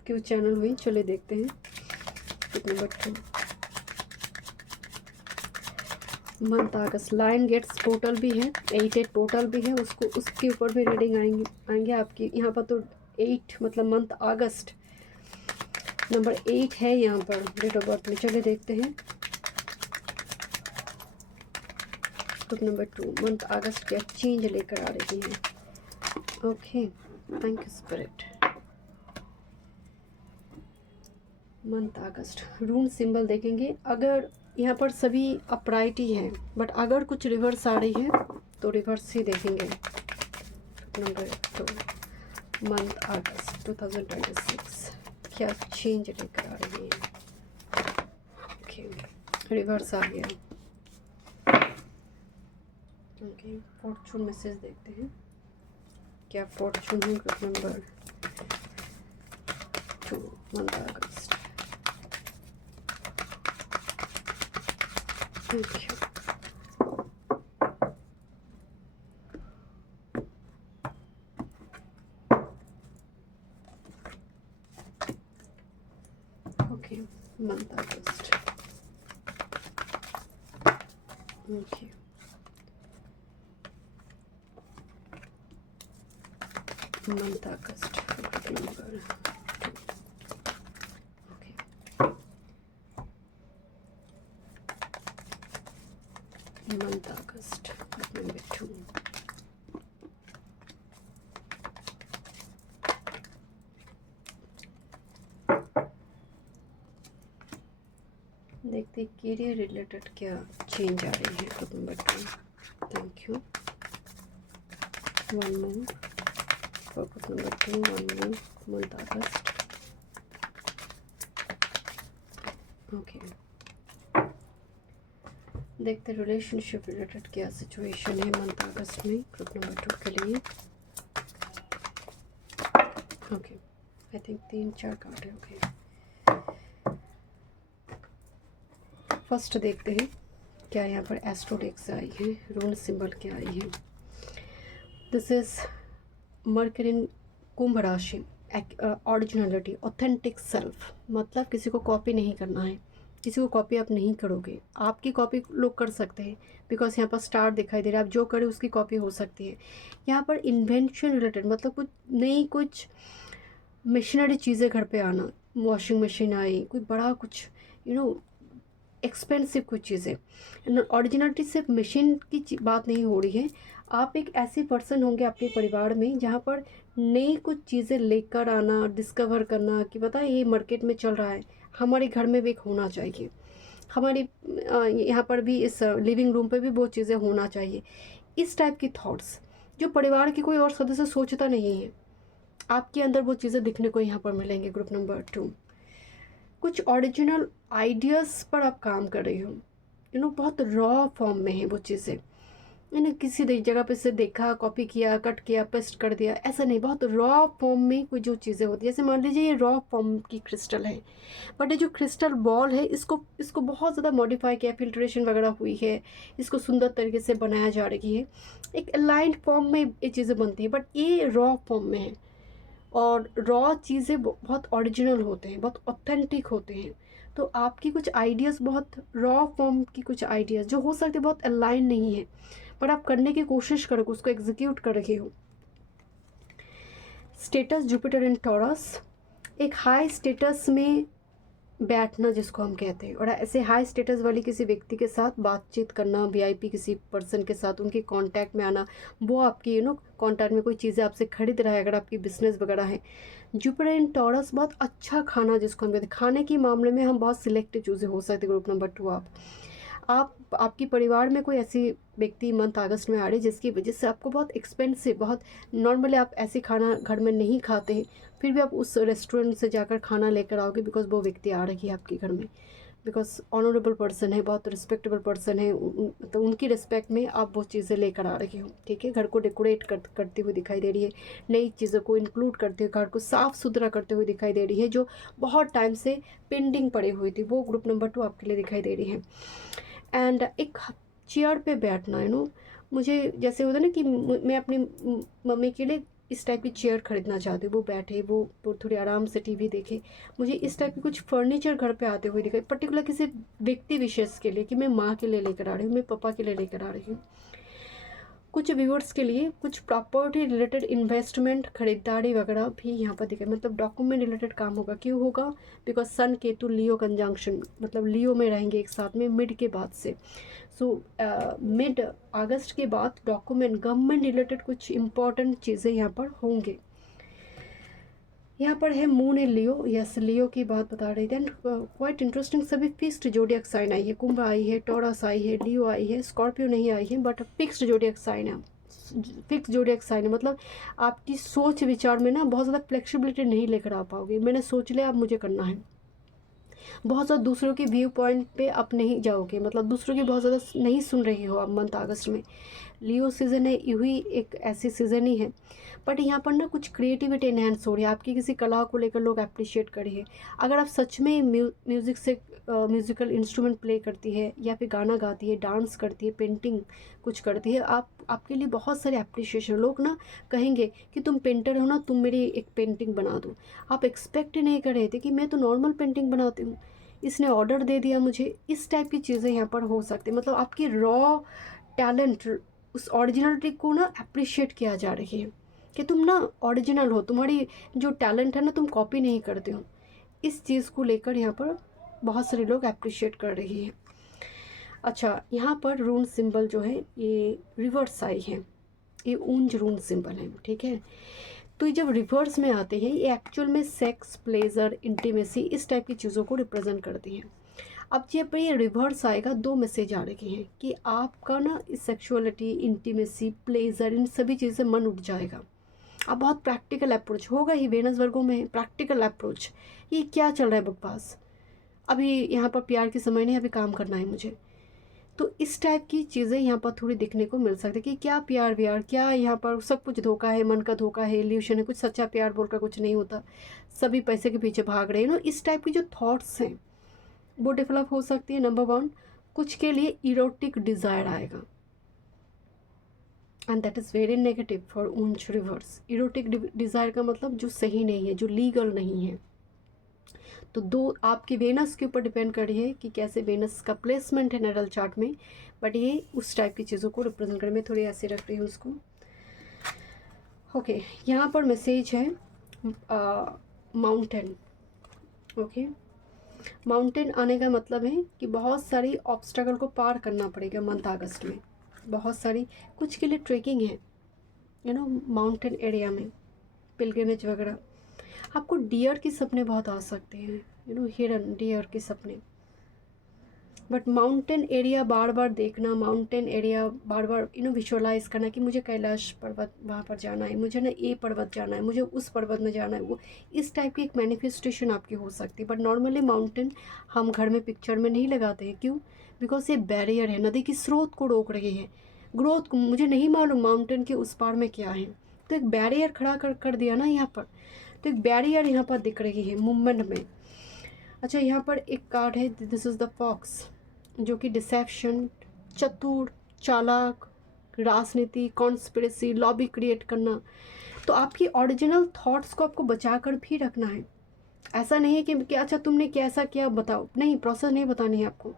क्यों चैनल हुई, चले देखते हैं। नंबर 2 मंथ अगस्त, लाइन गेट्स पोर्टल भी है, 8 पोर्टल भी है, उसके ऊपर भी रीडिंग आएंगे आपकी। यहाँ पर तो 8 मतलब मंथ अगस्त, नंबर 8 है यहाँ पर डेट ऑफ बर्थ में। चले देखते हैं। ग्रुप नंबर 2 मंथ अगस्त क्या चेंज लेकर आ रही है। Okay, thank you spirit. Month अगस्त रून सिंबल देखेंगे। अगर यहाँ पर सभी अपराइट ही हैं, बट अगर कुछ रिवर्स आ रही है तो रिवर्स ही देखेंगे। नंबर 2 मंथ अगस्त 2026 क्या चेंज लेकर आ रही है। ओके, रिवर्स आ गया। ओके, फॉर्चून मैसेज देखते हैं क्या फॉर्चून है। ग्रुप नंबर 2 मंथ अगस्त। Thank you. ओके, मंथ अगस्त। ओके, मंथ अगस्त नंबर 2। ओके, मंथ अगस्त नंबर 2। देखते करियर रिलेटेड क्या चेंज आ रही है। Group number 2, thank you. 1 month for group number 2, 1 month अगस्त। ओके, देखते रिलेशनशिप रिलेटेड क्या सिचुएशन है मंथ अगस्त में ग्रुप नंबर 2 के लिए। ओके, आई थिंक 3-4 कार्ड है। ओके, फर्स्ट देखते हैं क्या यहाँ पर एस्ट्रोडेक्स आई है, रून सिंबल क्या आई है। दिस इज मर्करी इन कुंभ राशि, ओरिजिनलिटी, ऑथेंटिक सेल्फ, मतलब किसी को कॉपी नहीं करना है, किसी को कॉपी आप नहीं करोगे। आपकी कॉपी लोग कर सकते हैं, बिकॉज यहाँ पर स्टार दिखाई दे रहा है, आप जो करें उसकी कॉपी हो सकती है। यहाँ पर इन्वेंशन रिलेटेड, मतलब कुछ नई, कुछ मशीनरी चीज़ें घर पे आना, वॉशिंग मशीन आई, कोई बड़ा कुछ एक्सपेंसिव कुछ चीज़ें। ओरिजिनलिटी सिर्फ मशीन की बात नहीं हो रही है, आप एक ऐसे पर्सन होंगे अपने परिवार में जहाँ पर नई कुछ चीज़ें लेकर आना, डिस्कवर करना कि पता है ये मार्केट में चल रहा है, हमारे घर में भी एक होना चाहिए, हमारी यहाँ पर भी, इस लिविंग रूम पे भी वो चीज़ें होना चाहिए। इस टाइप की थॉट्स जो परिवार की कोई और सदस्य सोचता नहीं है, आपके अंदर वो चीज़ें दिखने को यहाँ पर मिलेंगे। ग्रुप नंबर 2 कुछ ओरिजिनल आइडियाज़ पर आप काम कर रही हो, बहुत रॉ फॉर्म में है वो चीज़ें, किसी जगह पे से देखा, कॉपी किया, कट किया, पेस्ट कर दिया, ऐसा नहीं, बहुत रॉ फॉर्म में कोई जो चीज़ें होती है। जैसे मान लीजिए ये रॉ फॉर्म की क्रिस्टल है, बट ये जो क्रिस्टल बॉल है इसको बहुत ज़्यादा मॉडिफाई किया, फिल्ट्रेशन वगैरह हुई है, इसको सुंदर तरीके से बनाया जा रही है, एक अलाइंड फॉर्म में ये चीज़ें बनती है, बट ये रॉ फॉर्म में है। और रॉ चीज़ें बहुत ओरिजिनल होते हैं, बहुत ऑथेंटिक होते हैं। तो आपकी कुछ आइडियाज़, बहुत रॉ फॉर्म की कुछ आइडियाज़ जो हो सकते बहुत अलाइन नहीं है, पर आप करने की कोशिश करोगे, उसको एग्जीक्यूट कर रहे हो। स्टेटस जुपिटर इन टॉरस, एक हाई स्टेटस में बैठना जिसको हम कहते हैं, और ऐसे हाई स्टेटस वाली किसी व्यक्ति के साथ बातचीत करना, वीआईपी किसी पर्सन के साथ उनके कांटेक्ट में आना, वो आपकी कांटेक्ट में कोई चीज़ें आपसे खरीद रहा है अगर आपकी बिजनेस वगैरह है। जुपिटर इन टॉरस, बहुत अच्छा खाना जिसको हम कहते हैं, खाने के मामले में हम बहुत सिलेक्टिव चूज़े हो सकते। ग्रुप नंबर 2 आपकी परिवार में कोई ऐसी व्यक्ति मंथ अगस्त में आ रही जिसकी वजह से आपको बहुत एक्सपेंसिव, बहुत नॉर्मली आप ऐसे खाना घर में नहीं खाते हैं, फिर भी आप उस रेस्टोरेंट से जाकर खाना लेकर आओगे बिकॉज वो व्यक्ति आ रही है आपके घर में, बिकॉज ऑनरेबल पर्सन है, बहुत रिस्पेक्टेबल पर्सन है, तो उनकी रिस्पेक्ट में आप वो चीज़ें लेकर आ रही हो। ठीक है, घर को डेकोरेट करती हुई दिखाई दे रही है, नई चीज़ों को इंक्लूड करते हुए, घर को साफ़ सुथरा करते हुए दिखाई दे रही है, जो बहुत टाइम से पेंडिंग पड़ी हुई थी वो ग्रुप नंबर 2 आपके लिए दिखाई दे रही है। एंड एक चेयर पे बैठना मुझे जैसे होता है ना कि मैं अपनी मम्मी के लिए इस टाइप की चेयर खरीदना चाहती हूँ, वो बैठे, वो थोड़ी आराम से टीवी देखे, मुझे इस टाइप की कुछ फर्नीचर घर पे आते हुए दिखाई, पर्टिकुलर किसी व्यक्ति विशेष के लिए, कि मैं माँ के लिए लेकर आ रही हूँ, मैं पापा के लिए लेकर आ रही हूँ। कुछ व्यूअर्स के लिए कुछ प्रॉपर्टी रिलेटेड इन्वेस्टमेंट, खरीदारी वगैरह भी यहाँ पर दिखे, मतलब डॉक्यूमेंट रिलेटेड काम होगा। क्यों होगा? Because sun Ketu Leo conjunction, मतलब लियो में रहेंगे एक साथ में मिड के बाद से। सो मिड अगस्त के बाद डॉक्यूमेंट, गवर्नमेंट रिलेटेड कुछ इंपॉर्टेंट चीज़ें यहाँ पर होंगे। यहाँ पर है मून इन लियो, यस लियो की बात बता रही। देन क्वाइट इंटरेस्टिंग, सभी फिक्स्ड जोडियक साइन आई है, कुंभ आई है, टॉरस आई है, लियो आई है, स्कॉर्पियो नहीं आई है, बट फिक्स्ड जोडियक साइन है। फिक्स जोडियक साइन है मतलब आपकी सोच विचार में बहुत ज़्यादा फ्लेक्सिबिलिटी नहीं लेकर आ पाओगे। मैंने सोच लिया अब मुझे करना है, बहुत ज़्यादा दूसरों के व्यू पॉइंट पे आप नहीं जाओगे, मतलब दूसरों की बहुत ज़्यादा नहीं सुन रही हो आप मंथ अगस्त में। लियो सीज़न है, यही एक ऐसी सीज़न ही है, बट यहाँ पर कुछ क्रिएटिविटी एनहेंस हो रही है, आपकी किसी कला को लेकर लोग अप्रिशिएट करिए। अगर आप सच में म्यूज़िक से म्यूज़िकल इंस्ट्रूमेंट प्ले करती है, या फिर गाना गाती है, डांस करती है, पेंटिंग कुछ करती है, आपके लिए बहुत सारे अप्रिशिएशन, लोग कहेंगे कि तुम पेंटर हो तुम मेरी एक पेंटिंग बना दो। आप एक्सपेक्ट ही नहीं कर रहे थे कि मैं तो नॉर्मल पेंटिंग बनाती हूँ, इसने ऑर्डर दे दिया मुझे। इस टाइप की चीज़ें यहाँ पर हो सकती है, मतलब आपकी रॉ टैलेंट, उस ओरिजिनलिटी को अप्रिशिएट किया जा रही है कि तुम ओरिजिनल हो, तुम्हारी जो टैलेंट है तुम कॉपी नहीं करते हो। इस चीज़ को लेकर यहाँ पर बहुत सारे लोग अप्रिशिएट कर रही हैं। अच्छा, यहाँ पर रून सिंबल जो है ये रिवर्स आई है, ये ऊंज रून सिंबल है। ठीक है, तो ये जब रिवर्स में आते हैं ये एक्चुअल में सेक्स, प्लेजर, इंटीमेसी, इस टाइप की चीज़ों को रिप्रेजेंट करती हैं। अब जब ये रिवर्स आएगा, दो मैसेज आ रहे हैं कि आपका इस सेक्सुअलिटी, इंटीमेसी, प्लेजर, इन सभी चीज़ें मन उठ जाएगा। अब बहुत प्रैक्टिकल अप्रोच होगा ही, वेनस वर्गों में प्रैक्टिकल अप्रोच। ये क्या चल रहा है बकवास, अभी यहाँ पर प्यार के समय नहीं, अभी काम करना है मुझे। तो इस टाइप की चीज़ें यहाँ पर थोड़ी दिखने को मिल सकती है कि क्या प्यार व्यार, क्या यहाँ पर सब कुछ धोखा है, मन का धोखा है, इल्यूशन है, कुछ सच्चा प्यार बोलकर कुछ नहीं होता, सभी पैसे के पीछे भाग रहे हैं। इस टाइप की जो थॉट्स हैं वो डेवलप हो सकती है। नंबर 1, कुछ के लिए इरोटिक डिज़ायर आएगा, and that is very negative for ऊंच रिवर्स। इरोटिक डिज़ायर का मतलब जो सही नहीं है, जो लीगल नहीं है। तो दो आपकी वेनस के ऊपर डिपेंड कर रही है कि कैसे वेनस का प्लेसमेंट है नैरल चार्ट में, बट ये उस टाइप की चीज़ों को रिप्रेजेंट कर, मैं थोड़ी ऐसे रख रही हूँ उसको। ओके, यहाँ पर मैसेज है माउंटेन। ओके, माउंटेन आने का मतलब है कि बहुत सारी ऑब्स्टेकल को पार करना पड़ेगा मंथ अगस्त में, बहुत सारी, कुछ के लिए ट्रेकिंग है माउंटेन एरिया में, पिलग्रिमेज वगैरह। आपको डियर के सपने बहुत आ सकते हैं, हिरन, डियर के सपने, बट माउंटेन एरिया बार बार देखना, माउंटेन एरिया बार बार विजुअलाइज करना कि मुझे कैलाश पर्वत वहाँ पर जाना है, मुझे ये पर्वत जाना है, मुझे उस पर्वत में जाना है, वो इस टाइप की एक मैनिफेस्टेशन आपकी हो सकती है। बट नॉर्मली माउंटेन हम घर में पिक्चर में नहीं लगाते हैं, क्यों? बिकॉज ये बैरियर है, नदी की स्रोत को रोक रही है, ग्रोथ को। मुझे नहीं मालूम माउंटेन के उस पार में क्या है, तो एक बैरियर खड़ा कर दिया यहाँ पर, तो एक बैरियर यहाँ पर दिख रही है मूवमेंट में। अच्छा, यहाँ पर एक कार्ड है, दिस इज़ द फॉक्स, जो कि डिसेप्शन, चतुर, चालाक, राजनीति, कॉन्स्पिरेसी, लॉबी क्रिएट करना। तो आपकी ओरिजिनल थॉट्स को आपको बचा कर भी रखना है। ऐसा नहीं है कि अच्छा तुमने कैसा किया बताओ, नहीं, प्रोसेस नहीं बतानी है आपको।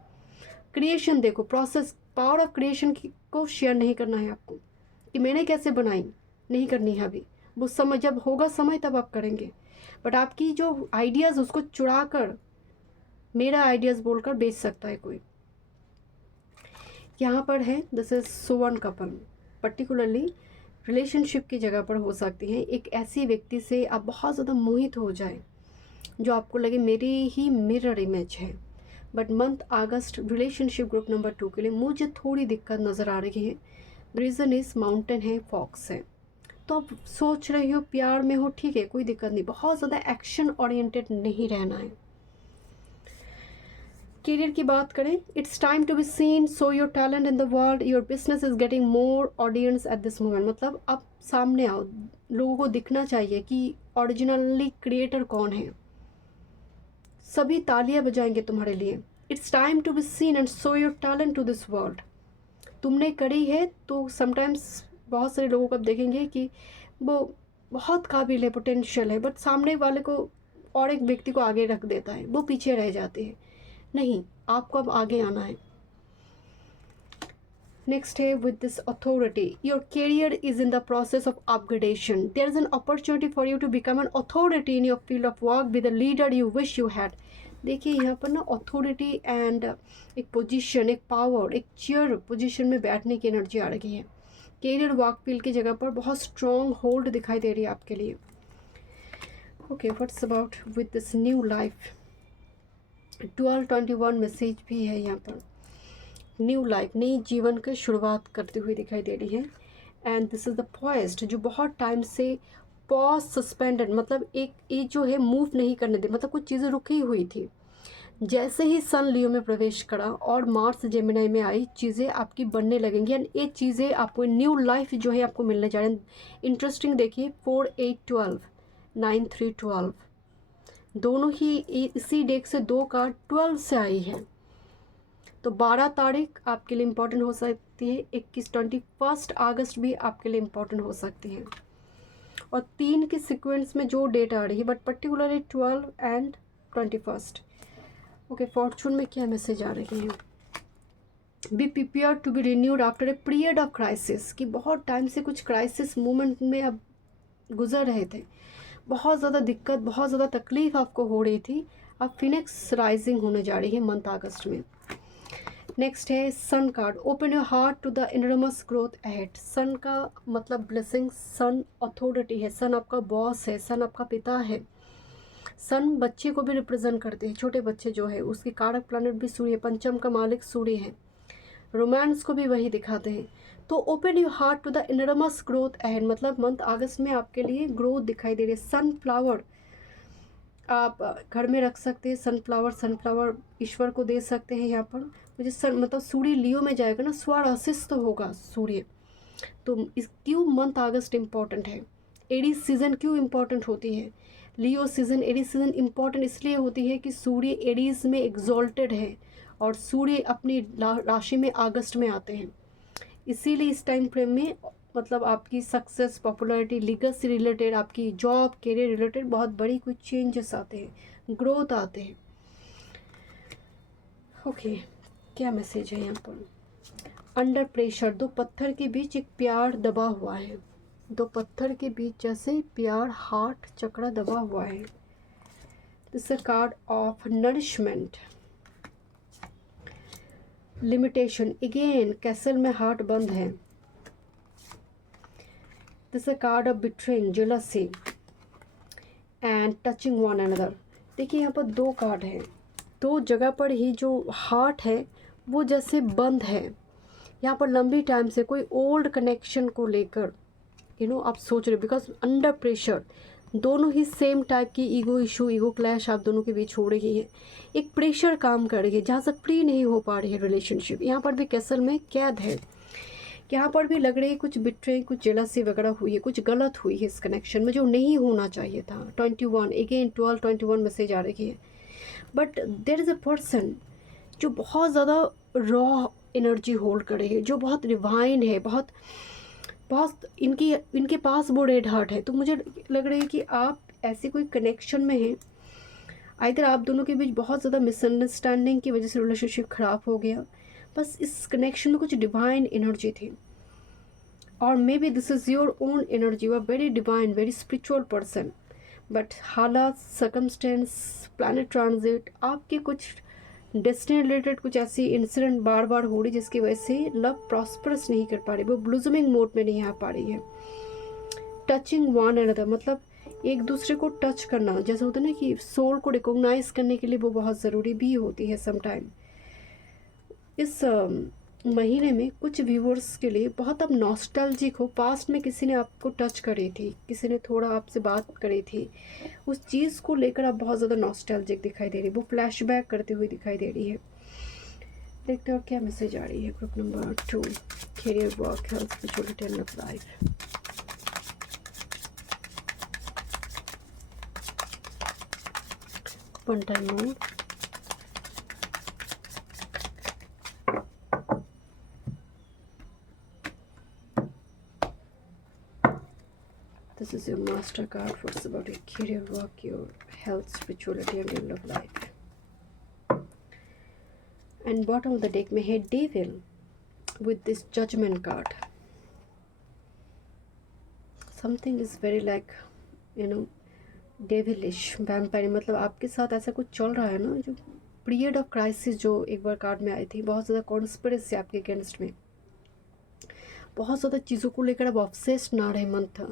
क्रिएशन देखो, प्रोसेस, पावर ऑफ क्रिएशन को शेयर नहीं करना है आपको कि मैंने कैसे बनाई, नहीं करनी है अभी। वो समय जब होगा समय तब आप करेंगे, बट आपकी जो आइडियाज़ उसको चुरा कर मेरा आइडियाज़ बोलकर बेच सकता है कोई। यहाँ पर है दिस इज सुवर्ण कपल, पर्टिकुलरली रिलेशनशिप की जगह पर हो सकती हैं। एक ऐसी व्यक्ति से आप बहुत ज़्यादा मोहित हो जाए जो आपको लगे मेरी ही मिरर इमेज है। But month August relationship group number 2 के लिए मुझे थोड़ी दिक्कत नज़र आ रही है। रीज़न इज़ माउंटेन है, फॉक्स है। तो आप सोच रहे हो प्यार में हो, ठीक है, कोई दिक्कत नहीं, बहुत ज़्यादा एक्शन ओरिएंटेड नहीं रहना है। करियर की बात करें, it's time to be seen, so your talent in the world, your business is getting more audience at this moment. मतलब आप सामने आओ, लोगों को दिखना चाहिए कि ओरिजिनली क्रिएटर कौन है। सभी तालियां बजाएंगे तुम्हारे लिए। It's time to be seen and show your talent to this world. तुमने करी है तो समटाइम्स बहुत सारे लोगों को आप देखेंगे कि वो बहुत काबिल है, पोटेंशियल है, बट सामने वाले को और एक व्यक्ति को आगे रख देता है, वो पीछे रह जाते हैं। नहीं, आपको अब आगे आना है। नेक्स्ट है with this authority, your career is in the process of upgradation, there is an opportunity for you to become an authority in your field of work with the leader you wish you had. देखिए यहाँ पर ना authority and एक position, एक power, एक chair position में बैठने की एनर्जी आ रही है। करियर वर्क फील्ड की जगह पर बहुत स्ट्रॉन्ग होल्ड दिखाई दे रही है आपके लिए। Okay, what's about with this new life. 1221 message भी है यहाँ पर। न्यू लाइफ, नई जीवन की शुरुआत करते हुए दिखाई दे रही है। एंड दिस इज़ द पॉइस्ट, जो बहुत टाइम से पॉज सस्पेंडेड, मतलब एक जो है मूव नहीं करने दे, मतलब कुछ चीज़ें रुकी हुई थी। जैसे ही सन लियो में प्रवेश करा और मार्स जेमिनाई में आई, चीज़ें आपकी बनने लगेंगी एंड ये चीज़ें आपको न्यू लाइफ जो है आपको मिलने जा रहे हैं। इंटरेस्टिंग देखिए 4 8 12 9 3 12 दोनों ही इसी डेक से 2 कार्ड 12 से आई है। तो 12 तारीख आपके लिए इम्पोर्टेंट हो सकती है, 21 अगस्त भी आपके लिए इम्पोर्टेंट हो सकती है, और 3 के सीक्वेंस में जो डेट आ रही है, but particularly 12 and 21। Okay, fortune में क्या मैसेज आ रही है। Be prepared to be renewed after a period of crisis, कि बहुत टाइम से कुछ क्राइसिस मोमेंट में आप गुजर रहे थे, बहुत ज़्यादा दिक्कत, बहुत ज़्यादा तकलीफ आपको हो रही थी। अब फिनिक्स राइजिंग होने जा रही है मंथ अगस्त में। नेक्स्ट है sun card, open your heart to the enormous growth ahead. Sun का मतलब ब्लेसिंग, सन अथॉरिटी है, सन आपका बॉस है, सन आपका पिता है। सन बच्चे को भी रिप्रेजेंट करते हैं, छोटे बच्चे जो है, उसकी कारक प्लैनेट भी सूर्य, पंचम का मालिक सूर्य है, रोमांस को भी वही दिखाते हैं। तो open your heart to the enormous growth ahead, मतलब मंथ अगस्त में आपके लिए ग्रोथ दिखाई दे रही है। सनफ्लावर आप घर में रख सकते हैं, सनफ्लावर ईश्वर को दे सकते हैं। यहाँ पर मुझे सन मतलब सूर्य लियो में जाएगा ना, स्वराशिष तो होगा सूर्य। तो इस क्यों मंथ अगस्त इम्पॉर्टेंट है, एरीज सीजन क्यों इम्पॉर्टेंट होती है, लियो सीजन, एरीज सीजन इम्पॉर्टेंट इसलिए होती है कि सूर्य एरीज में एग्जॉल्टेड है और सूर्य अपनी राशि में अगस्त में आते हैं। इसीलिए इस टाइम फ्रेम में मतलब आपकी सक्सेस, पॉपुलैरिटी, लीगल रिलेटेड, आपकी जॉब, करियर रिलेटेड बहुत बड़ी कुछ चेंजेस आते हैं, ग्रोथ आते हैं। ओके, क्या मैसेज है यहाँ पर। अंडर प्रेशर, दो पत्थर के बीच एक प्यार दबा हुआ है, दो पत्थर के बीच जैसे प्यार, हार्ट चक्रा दबा हुआ है। This a card of nourishment, limitation, again castle में हार्ट बंद है। This a card of betraying, jealousy and touching one another. देखिए यहाँ पर 2 कार्ड हैं, 2 जगह पर ही जो हार्ट है वो जैसे बंद है। यहाँ पर लंबी टाइम से कोई ओल्ड कनेक्शन को लेकर आप सोच रहे, बिकॉज अंडर प्रेशर दोनों ही सेम टाइप की ईगो इशू, ईगो क्लैश आप दोनों के बीच हो रही है। एक प्रेशर काम कर रही है जहाँ से फ्री नहीं हो पा रही है रिलेशनशिप। यहाँ पर भी कैसल में कैद है, यहाँ पर भी लग रही है कुछ बिट्रे, कुछ जेलसी वगैरह हुई है, कुछ गलत हुई है इस कनेक्शन में जो नहीं होना चाहिए था। 21 अगेन 12 21 मैसेज आ रही है। But there is a person जो बहुत ज़्यादा रॉ एनर्जी होल्ड करे है, जो बहुत डिवाइन है, बहुत इनके पास वो रेड हार्ट है। तो मुझे लग रहा है कि आप ऐसे कोई कनेक्शन में हैं, आइदर आप दोनों के बीच बहुत ज़्यादा मिसअंडरस्टैंडिंग की वजह से रिलेशनशिप ख़राब हो गया, बस इस कनेक्शन में कुछ डिवाइन एनर्जी थी, और maybe this is your own energy, you are very divine, very spiritual person, but हालात, सर्कमस्टेंस, प्लानिट ट्रांजिट, आपके कुछ डेस्टिनी रिलेटेड कुछ ऐसी इंसिडेंट बार बार हो रही जिसकी वजह से लव प्रॉस्परस नहीं कर पा रही, वो ब्लूजमिंग मोड में नहीं आ पा रही है। टचिंग वन अनदर, मतलब एक दूसरे को टच करना, जैसे होता है ना कि सोल को रिकॉग्नाइज करने के लिए वो बहुत ज़रूरी भी होती है समटाइम। इस महीने में कुछ व्यूअर्स के लिए बहुत अब नॉस्टैल्जिक हो, पास्ट में किसी ने आपको टच करी थी, किसी ने थोड़ा आपसे बात करी थी, उस चीज़ को लेकर आप बहुत ज़्यादा नॉस्टैल्जिक दिखाई दे रही है, वो फ्लैशबैक करते हुए दिखाई दे रही है। देखते हो क्या मैसेज आ रही है। Group number 2, career, work, health, spirituality and love life. One time more. This is your master card for about your career, work, your health, spirituality and your love life. And bottom of the deck में है Devil with this Judgment card. Something is very like, you know, devilish, vampire, मतलब आपके साथ ऐसा कुछ चल रहा है ना, जो पीरियड ऑफ क्राइसिस जो एक बार कार्ड में आई थी, बहुत ज़्यादा कॉन्स्पिरेसी आपके अगेंस्ट में, बहुत ज़्यादा चीज़ों को लेकर अब ऑब्सेस्ड ना रहे मंथ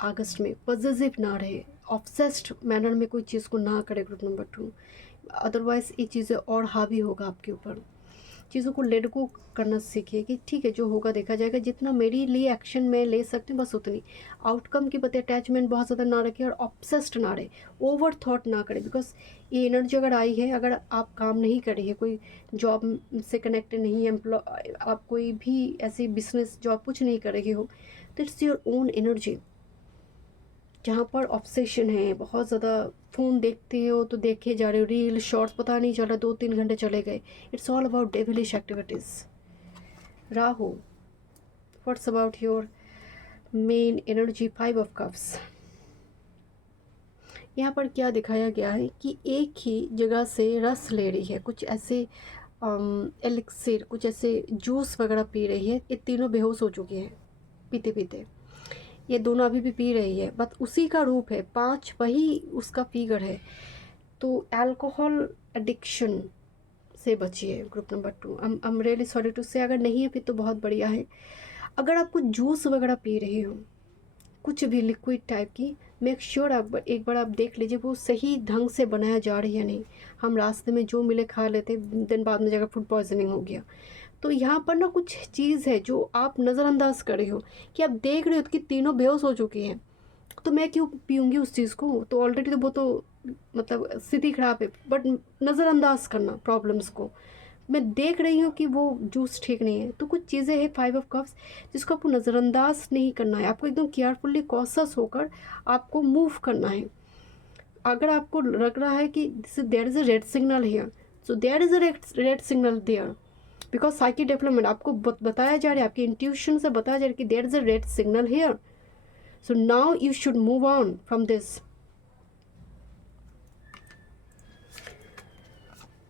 अगस्त में, पॉजिटिव ना रहे, ऑब्सेस्ड मैनर में कोई चीज़ को ना करे ग्रुप नंबर 2, अदरवाइज़ ये चीज़ें और हावी होगा आपके ऊपर। चीज़ों को लेट गो करना सीखिए कि ठीक है जो होगा देखा जाएगा, जितना मेरे लिए एक्शन में ले सकती हूँ बस उतनी, आउटकम के प्रति अटैचमेंट बहुत ज़्यादा ना रखें और ऑब्सेस्ड ना रहे, ओवर थॉट ना करें। बिकॉज ये एनर्जी अगर आई है, अगर आप काम नहीं कर रही है, कोई जॉब से कनेक्टेड नहीं है, आप कोई भी ऐसी बिजनेस जॉब कुछ नहीं कर रही हो, तो इट्स योर ओन एनर्जी, जहाँ पर ऑब्सेशन है, बहुत ज़्यादा फ़ोन देखते हो तो देखे जा रहे हो, रील शॉर्ट्स पता नहीं चल रहा 2-3 घंटे चले गए, it's all about devilish activities. Rahu, what's about your main energy, 5 of cups. यहाँ पर क्या दिखाया गया है कि एक ही जगह से रस ले रही है, कुछ ऐसे एलिक्सिर, कुछ ऐसे जूस वगैरह पी रही है, ये तीनों बेहोश हो चुके हैं पीते पीते, ये दोनों अभी भी पी रही है, बट उसी का रूप है 5, वही उसका फिगर है। तो अल्कोहल एडिक्शन से बचिए group number 2। I am really sorry to say, अगर नहीं है फिर तो बहुत बढ़िया है। अगर आप कुछ जूस वगैरह पी रहे हो, कुछ भी लिक्विड टाइप की, मेक श्योर आप एक बार आप देख लीजिए वो सही ढंग से बनाया जा रही है नहीं। हम रास्ते में जो मिले खा लेते, दिन बाद में जाकर फूड पॉइजनिंग हो गया। तो यहाँ पर ना कुछ चीज़ है जो आप नज़रअंदाज कर रहे हो, कि आप देख रहे हो कि तीनों बेहोश हो चुकी हैं, तो मैं क्यों पीऊँगी उस चीज़ को, तो ऑलरेडी तो वो तो मतलब स्थिति खराब है, बट नज़रअंदाज करना प्रॉब्लम्स को, मैं देख रही हूँ कि वो जूस ठीक नहीं है। तो कुछ चीज़ें हैं 5 ऑफ कप्स जिसको आपको नज़रअंदाज नहीं करना है, आपको एकदम केयरफुली कॉशियस होकर आपको मूव करना है। अगर आपको लग रहा है कि there is a red signal here, so there is a red signal there, because psychic development आपको बताया जा रहा है, आपके इंट्यूशन से बताया जा रहा है कि there is a red signal here, so now you should move on from this.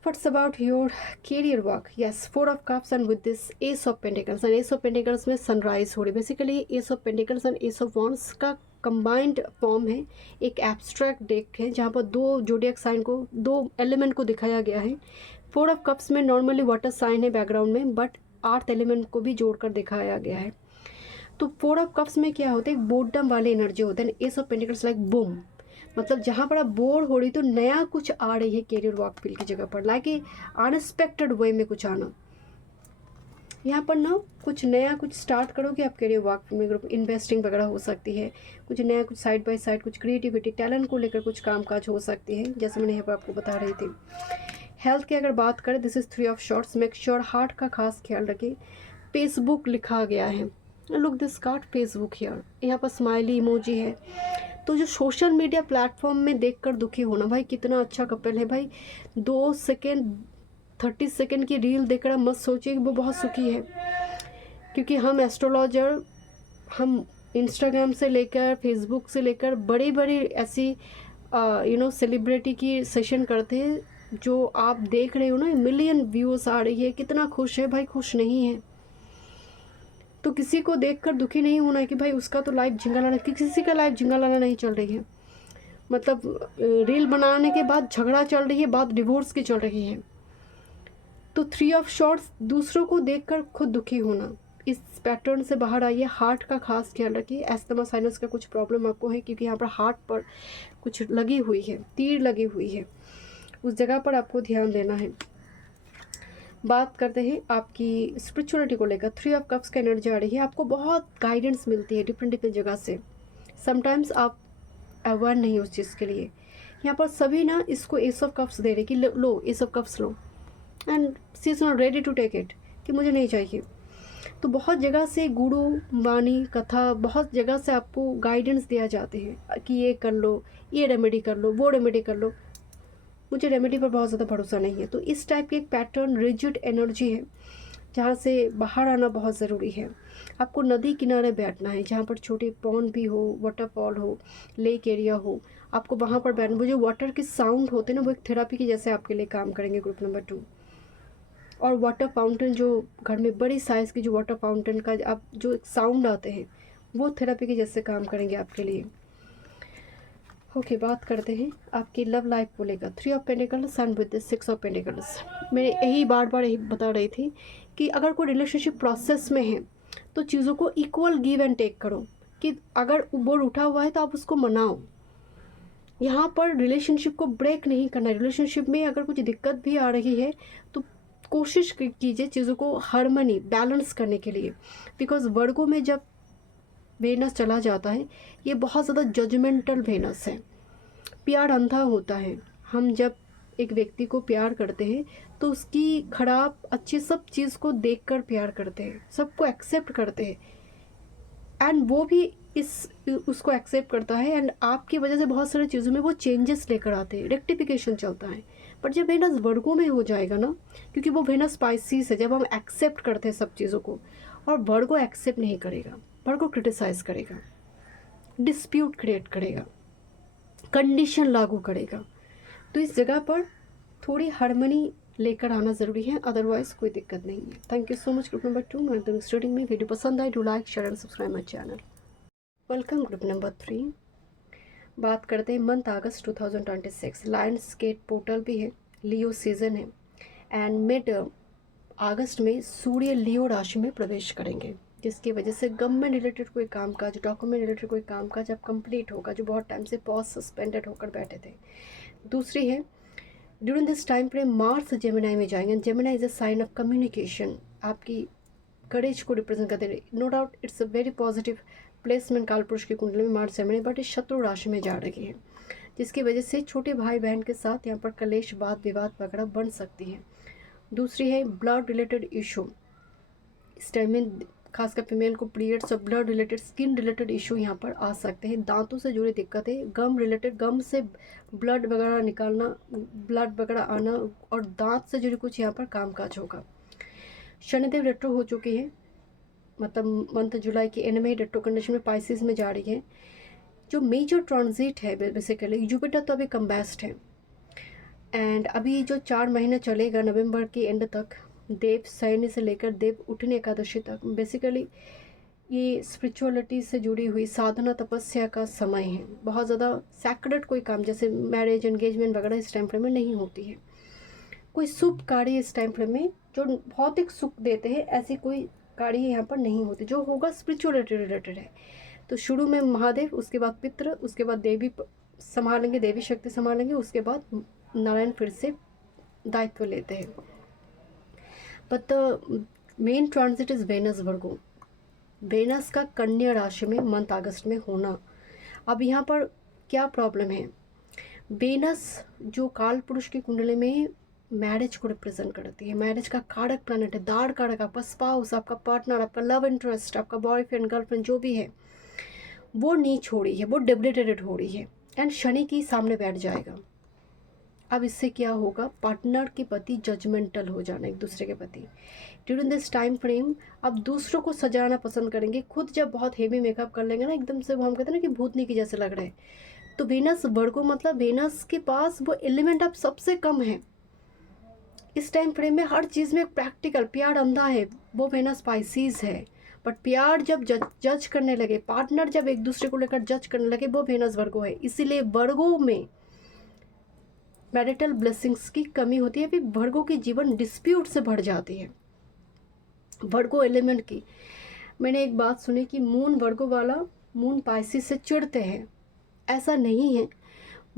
What's about your career work? Yes, 4 of cups and with this ace of pentacles, and ace of pentacles में sunrise हो रही है। Basically ace of pentacles and ace of wands का combined form है, एक abstract deck है जहाँ पर 2 जोडियक साइन को, 2 एलिमेंट को दिखाया गया है। 4 ऑफ कप्स में नॉर्मली वाटर साइन है बैकग्राउंड में, बट 8th एलिमेंट को भी जोड़कर दिखाया गया है। तो 4 ऑफ कप्स में क्या होता है, एक बोर्डम वाली एनर्जी होता है। S of pentacles like boom, मतलब जहाँ पर आप बोर हो रही तो नया कुछ आ रही है कैरियर वर्क फील्ड की जगह पर, लाइक ए अनएक्सपेक्टेड वे में कुछ आना। यहाँ पर ना कुछ नया कुछ स्टार्ट करोगे आप कैरियर वर्क में, ग्रुप इन्वेस्टिंग वगैरह हो सकती है, कुछ नया कुछ साइड बाय साइड, कुछ क्रिएटिविटी टैलेंट को लेकर कुछ कामकाज हो सकती है, जैसे मैंने यहाँ पर आपको बता रही थी। हेल्थ की अगर बात करें, this is 3 of shorts, make sure heart का खास ख्याल रखें। फेसबुक लिखा गया है, look this card Facebook here, यहाँ पर स्माइली इमोजी है। तो जो सोशल मीडिया प्लेटफॉर्म में देखकर दुखी होना, भाई कितना अच्छा कपल है भाई, 2 सेकेंड 30 सेकेंड की रील देखकर मत सोचिए कि वो बहुत सुखी है, क्योंकि हम एस्ट्रोलॉजर, हम इंस्टाग्राम से लेकर फेसबुक से लेकर बड़ी बड़ी ऐसी सेलिब्रिटी की सेशन करते हैं, जो आप देख रहे हो ना, मिलियन व्यूज़ आ रही है, कितना खुश है भाई, खुश नहीं है। तो किसी को देखकर दुखी नहीं होना है कि भाई उसका तो लाइफ झिंगा लाना, किसी का लाइफ झिंगा लाना नहीं चल रही है। मतलब रील बनाने के बाद झगड़ा चल रही है, बात डिवोर्स की चल रही है। तो 3 ऑफ शॉर्ट्स, दूसरों को देखकर खुद दुखी होना, इस पैटर्न से बाहर आइए। हार्ट का खास ख्याल रखिए। एस्थमा साइनस का कुछ प्रॉब्लम आपको है, क्योंकि यहाँ पर हार्ट पर कुछ लगी हुई है, तीर लगी हुई है, उस जगह पर आपको ध्यान देना है। बात करते हैं आपकी स्पिरिचुअलिटी को लेकर। 3 ऑफ कप्स का एनर्जी आ रही है, आपको बहुत गाइडेंस मिलती है डिफरेंट डिफरेंट जगह से। समटाइम्स आप अवेयर नहीं उस चीज़ के लिए। यहाँ पर सभी ना इसको एस ऑफ कप्स दे रहे कि लो एस ऑफ कप्स लो, and she is not ready to take it, कि मुझे नहीं चाहिए। तो बहुत जगह से गुरु वाणी कथा, बहुत जगह से आपको गाइडेंस दिया जाते हैं कि ये कर लो, ये रेमेडी कर लो, वो रेमेडी कर लो। मुझे रेमेडी पर बहुत ज़्यादा भरोसा नहीं है। तो इस टाइप की एक पैटर्न रिजिड एनर्जी है, जहाँ से बाहर आना बहुत ज़रूरी है। आपको नदी किनारे बैठना है, जहाँ पर छोटे पॉन्ड भी हो, वाटरफॉल हो, लेक एरिया हो, आपको वहाँ पर बैठना। वो जो वाटर के साउंड होते हैं ना, वो एक थेरापी की जैसे आपके लिए काम करेंगे। Group number 2। और वाटर फाउंटेन, जो घर में बड़ी साइज़ की जो वाटर फाउंटेन का आप जो साउंड आते हैं, वो थेरापी के जैसे काम करेंगे आपके लिए। ओके, बात करते हैं आपकी लव लाइफ को लेकर। 3 of pentacles and with 6 of pentacles. मैं यही बार बार यही बता रही थी कि अगर कोई रिलेशनशिप प्रोसेस में है तो चीज़ों को इक्वल गिव एंड टेक करो, कि अगर बोर्ड उठा हुआ है तो आप उसको मनाओ। यहाँ पर रिलेशनशिप को ब्रेक नहीं करना है। रिलेशनशिप में अगर कुछ दिक्कत भी आ रही है तो कोशिश कीजिए चीज़ों को हार्मनी, बैलेंस करने के लिए। बिकॉज वर्गों में जब वेनस चला जाता है, ये बहुत ज़्यादा जजमेंटल वेनस है। प्यार अंधा होता है। हम जब एक व्यक्ति को प्यार करते हैं तो उसकी खराब अच्छी सब चीज़ को देखकर प्यार करते हैं, सबको एक्सेप्ट करते हैं, एंड वो भी उसको एक्सेप्ट करता है, एंड आपकी वजह से बहुत सारी चीज़ों में वो चेंजेस लेकर आते हैं, रेक्टिफिकेशन चलता है। पर जब वेनस वर्गों में हो जाएगा ना, क्योंकि वो वेनस स्पाइसीज है, जब हम एक्सेप्ट करते हैं सब चीज़ों को, और वर्गो एक्सेप्ट नहीं करेगा, वर्गो क्रिटिसाइज करेगा, डिस्प्यूट क्रिएट करेगा, कंडीशन लागू करेगा। तो इस जगह पर थोड़ी हार्मनी लेकर आना ज़रूरी है, अदरवाइज कोई दिक्कत नहीं है। Thank you so much. Group number 2 मैं स्टूडिंग में वीडियो पसंद आए, do like share and subscribe my channel. Welcome group number 3। बात करते हैं मंथ अगस्त 2026। लायंस गेट पोर्टल भी है, लियो सीजन है, एंड मिड अगस्त में सूर्य लियो राशि में प्रवेश करेंगे, जिसकी वजह से गवर्नमेंट रिलेटेड कोई कामकाज, डॉक्यूमेंट रिलेटेड कोई कामकाज अब कंप्लीट होगा, जो बहुत टाइम से पॉज सस्पेंडेड होकर बैठे थे। दूसरी है, during this time frame Mars Gemini में जाएंगे। Gemini is a sign of communication, आपकी करेज को रिप्रेजेंट करते हैं। No doubt it's a very positive placement कालपुरुष की कुंडली में मार्स जेमिनाई, बट इस शत्रु राशि में जा रही है, जिसकी वजह से छोटे भाई बहन के साथ यहाँ पर कलेश, वाद विवाद वगैरह बन सकती है। दूसरी है ब्लड रिलेटेड इशू। इस टाइम में खासकर फीमेल को पीरियड्स और blood related, skin related issue यहाँ पर आ सकते हैं। दांतों से जुड़ी दिक्कतें, गम रिलेटेड, गम से ब्लड वगैरह निकालना, ब्लड वगैरह आना, और दांत से जुड़ी कुछ यहाँ पर कामकाज होगा। शनिदेव रेट्रो हो चुकी है, मतलब मंथ जुलाई के एंड में रेट्रो कंडीशन में पाइसिस में जा रही है। जो मेजर ट्रांजिट है बेसिकली, जुपिटर तो अभी कम बेस्ट है, एंड अभी जो 4 महीने चलेगा नवंबर के एंड तक, देव शयन से लेकर देव उठने एकादशी तक, बेसिकली ये स्पिरिचुअलिटी से जुड़ी हुई साधना तपस्या का समय है। बहुत ज़्यादा सैक्रेड कोई काम जैसे मैरिज, एंगेजमेंट वगैरह इस टाइम फ्रेम में नहीं होती है। कोई शुभ कार्य इस टाइम फ्रेम में जो भौतिक सुख देते हैं, ऐसी कोई कार्य यहाँ पर नहीं होती। जो होगा स्पिरिचुअलिटी रिलेटेड है। तो शुरू में महादेव, उसके बाद पितृ, उसके बाद देवी संभालेंगे, देवी शक्ति संभालेंगे, उसके बाद नारायण फिर से दायित्व लेते हैं। But the main transit is Venus Virgo. Venus का कन्या राशि में मंथ अगस्त में होना। अब यहाँ पर क्या प्रॉब्लम है, वेनस जो काल पुरुष की कुंडली में मैरिज को रिप्रेजेंट करती है, मैरिज का कारक प्लैनेट है, दाढ़ कारक, आपका स्पाउस, आपका पार्टनर, आपका लव इंटरेस्ट, आपका बॉयफ्रेंड गर्लफ्रेंड जो भी है, वो नीच हो रही है, वो डिबिलिटेटेड हो रही है, एंड शनि की सामने बैठ जाएगा। अब इससे क्या होगा, पार्टनर के प्रति जजमेंटल हो जाना, एक दूसरे के प्रति। ड्यूरिंग दिस टाइम फ्रेम अब दूसरों को सजाना पसंद करेंगे। खुद जब बहुत हेवी मेकअप कर लेंगे ना, एकदम से वो हम कहते हैं ना कि भूतनी की जैसे लग रहे हैं, तो वेनस वर्गो, मतलब वेनस के पास वो एलिमेंट अब सबसे कम है। इस टाइम फ्रेम में हर चीज़ में प्रैक्टिकल, प्यार अंधा है, वो वेनस स्पाइसीज है। बट प्यार जब जज करने लगे, पार्टनर जब एक दूसरे को लेकर जज करने लगे, वो वेनस वर्गो है। इसीलिए वर्गो में मैरिटल ब्लेसिंग्स की कमी होती है, फिर वर्गो की जीवन डिस्प्यूट से भर जाती है। वर्गो एलिमेंट की मैंने एक बात सुनी कि मून वर्गो वाला मून पाइसिस से चिढ़ते हैं। ऐसा नहीं है,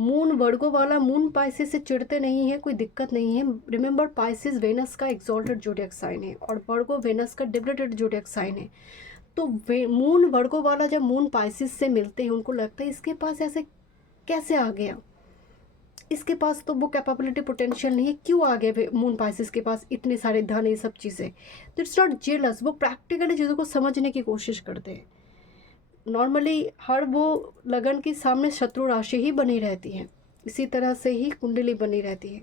मून वर्गो वाला मून पाइसिस से चिढ़ते नहीं है, कोई दिक्कत नहीं है। रिमेंबर पाइसिस वेनस का एक्सॉल्टेड जोडियक साइन है और वर्गो वेनस का डिप्रेटेड जोडियक साइन है। तो मून वर्गो वाला जब मून पाइसिस से मिलते हैं उनको लगता है इसके पास ऐसे कैसे आ गया, इसके पास तो वो कैपेबिलिटी पोटेंशियल नहीं है, क्यों आ गए मून पाइसिस के पास इतने सारे धन, ये सब चीज़ें। तो इट्स नॉट जेलस, वो प्रैक्टिकली चीज़ों को समझने की कोशिश करते हैं। नॉर्मली हर वो लगन के सामने शत्रु राशि ही बनी रहती है, इसी तरह से ही कुंडली बनी रहती है।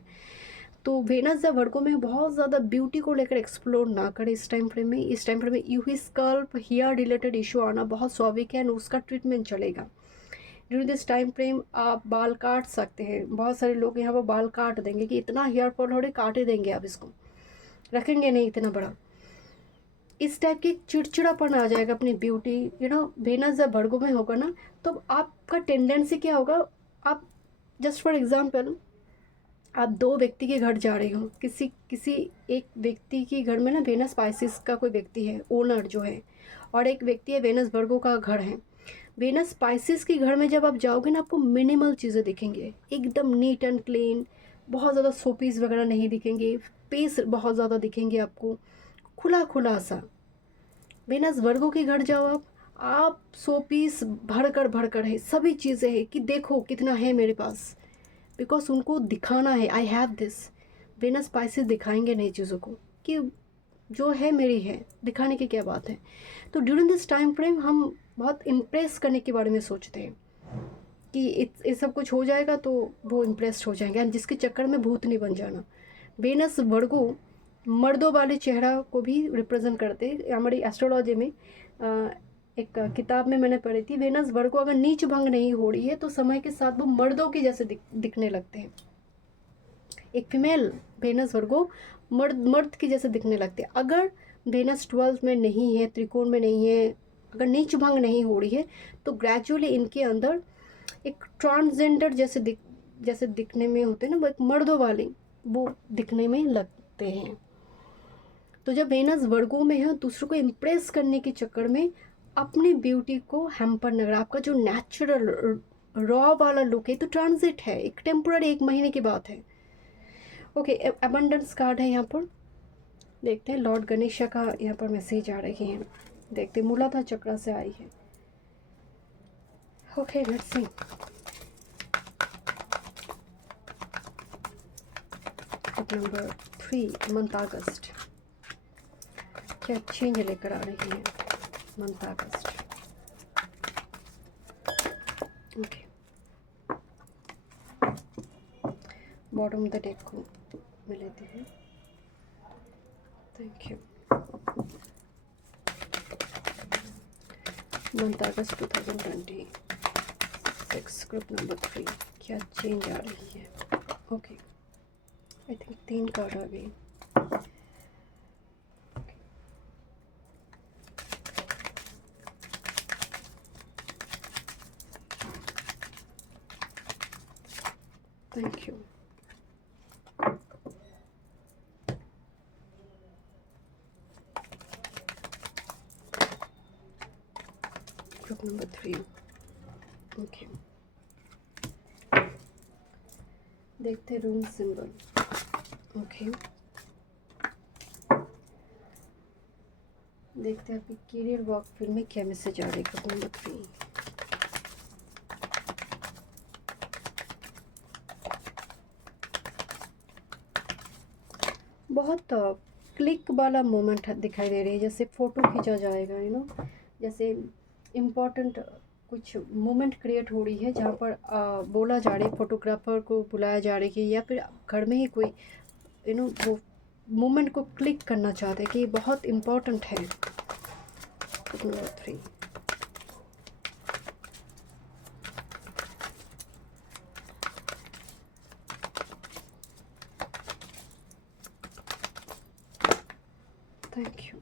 तो वेनस जब वर्गो में बहुत ज़्यादा ब्यूटी को लेकर एक्सप्लोर ना करे इस टाइम फ्रेम में, इस टाइम फ्रेम में यूही स्कल्प हेयर रिलेटेड इशू आना बहुत स्वाभाविक है, उसका ट्रीटमेंट चलेगा। ड्यूरिंग दिस टाइम फ्रेम आप बाल काट सकते हैं। बहुत सारे लोग यहाँ पर बाल काट देंगे कि इतना हेयर फॉल हो रहा है, काट ही देंगे, आप इसको रखेंगे नहीं इतना बड़ा। इस टाइप की चिड़चिड़ापन आ जाएगा अपनी ब्यूटी, वेनस जब वर्गो में होगा ना, तो आपका टेंडेंसी क्या होगा, आप जस्ट फॉर एग्जांपल आप दो व्यक्ति के घर जा रहे हो, किसी एक व्यक्ति के घर में ना वेनस पाइसिस का कोई व्यक्ति है, ओनर जो है, और एक व्यक्ति है वेनस वर्गो का घर है। वेनस स्पाइसिस के घर में जब आप जाओगे ना, आपको मिनिमल चीज़ें दिखेंगे, एकदम नीट एंड क्लीन, बहुत ज़्यादा सोपीस वगैरह नहीं दिखेंगे, स्पेस बहुत ज़्यादा दिखेंगे आपको, खुला खुला सा। वेनस वर्गो के घर जाओ आप सोपीस भर कर है, सभी चीज़ें हैं कि देखो कितना है मेरे पास, बिकॉज उनको दिखाना है I have this. Venus Pisces दिखाएंगे नहीं चीज़ों को कि जो है मेरी है, दिखाने की क्या बात है। तो ड्यूरिंग दिस टाइम फ्रेम हम बहुत इम्प्रेस करने के बारे में सोचते हैं कि ये सब कुछ हो जाएगा तो वो इम्प्रेस्ड हो जाएंगे, जिसके चक्कर में भूत नहीं बन जाना। वेनस वर्गो मर्दों वाले चेहरा को भी रिप्रेजेंट करते हैं। हमारी एस्ट्रोलॉजी में एक किताब में मैंने पढ़ी थी, वेनस वर्गो अगर नीच भंग नहीं हो रही है तो समय के साथ वो मर्दों के जैसे दिखने लगते हैं। एक फीमेल वेनस वर्गो मर्द की जैसे दिखने लगते हैं। अगर वेनस 12 में नहीं है, त्रिकोण में नहीं है, अगर नीच भंग नहीं हो रही है, तो ग्रेजुअली इनके अंदर एक ट्रांसजेंडर जैसे दिखने में होते हैं ना, वो एक मर्दों वाले वो दिखने में लगते हैं। तो जब वेनस वर्गो में है, दूसरों को इम्प्रेस करने के चक्कर में अपनी ब्यूटी को हैम्पर न करें। आपका जो नेचुरल रॉ वाला लुक है तो ट्रांजिट है, एक टेम्पोररी, 1 महीने की बात है। ओके, अबंडेंस कार्ड है यहाँ पर, देखते हैं लॉर्ड गणेशा का यहाँ पर मैसेज आ रही है, देखते हैं मूलाधार चक्र से आई है। Okay let's see. Number 3 month अगस्त, क्या चेंज लेकर आ रही है मंथ अगस्त। Okay, bottom of the deck को मैं लेती हूँ, thank you. Month August 2026, group number 3, क्या चेंज आ रही है। ओके, आई थिंक 3 कार्ड आ गई। Thank you. Group number 3, okay, देखते रूम सिंबल। ओके, देखते हैं आपकी करियर वर्क फील्ड में क्या मैसेज आ रही है। ग्रुप नंबर 3, बहुत क्लिक वाला मोमेंट दिखाई दे रही है, जैसे फ़ोटो खींचा जाएगा, जैसे इम्पॉर्टेंट कुछ मोमेंट क्रिएट हो रही है, जहाँ पर बोला जा रही है, फोटोग्राफर को बुलाया जा रही है, या फिर घर में ही कोई वो मोमेंट को क्लिक करना चाहते हैं कि ये बहुत इम्पॉर्टेंट है। Number 3, thank you.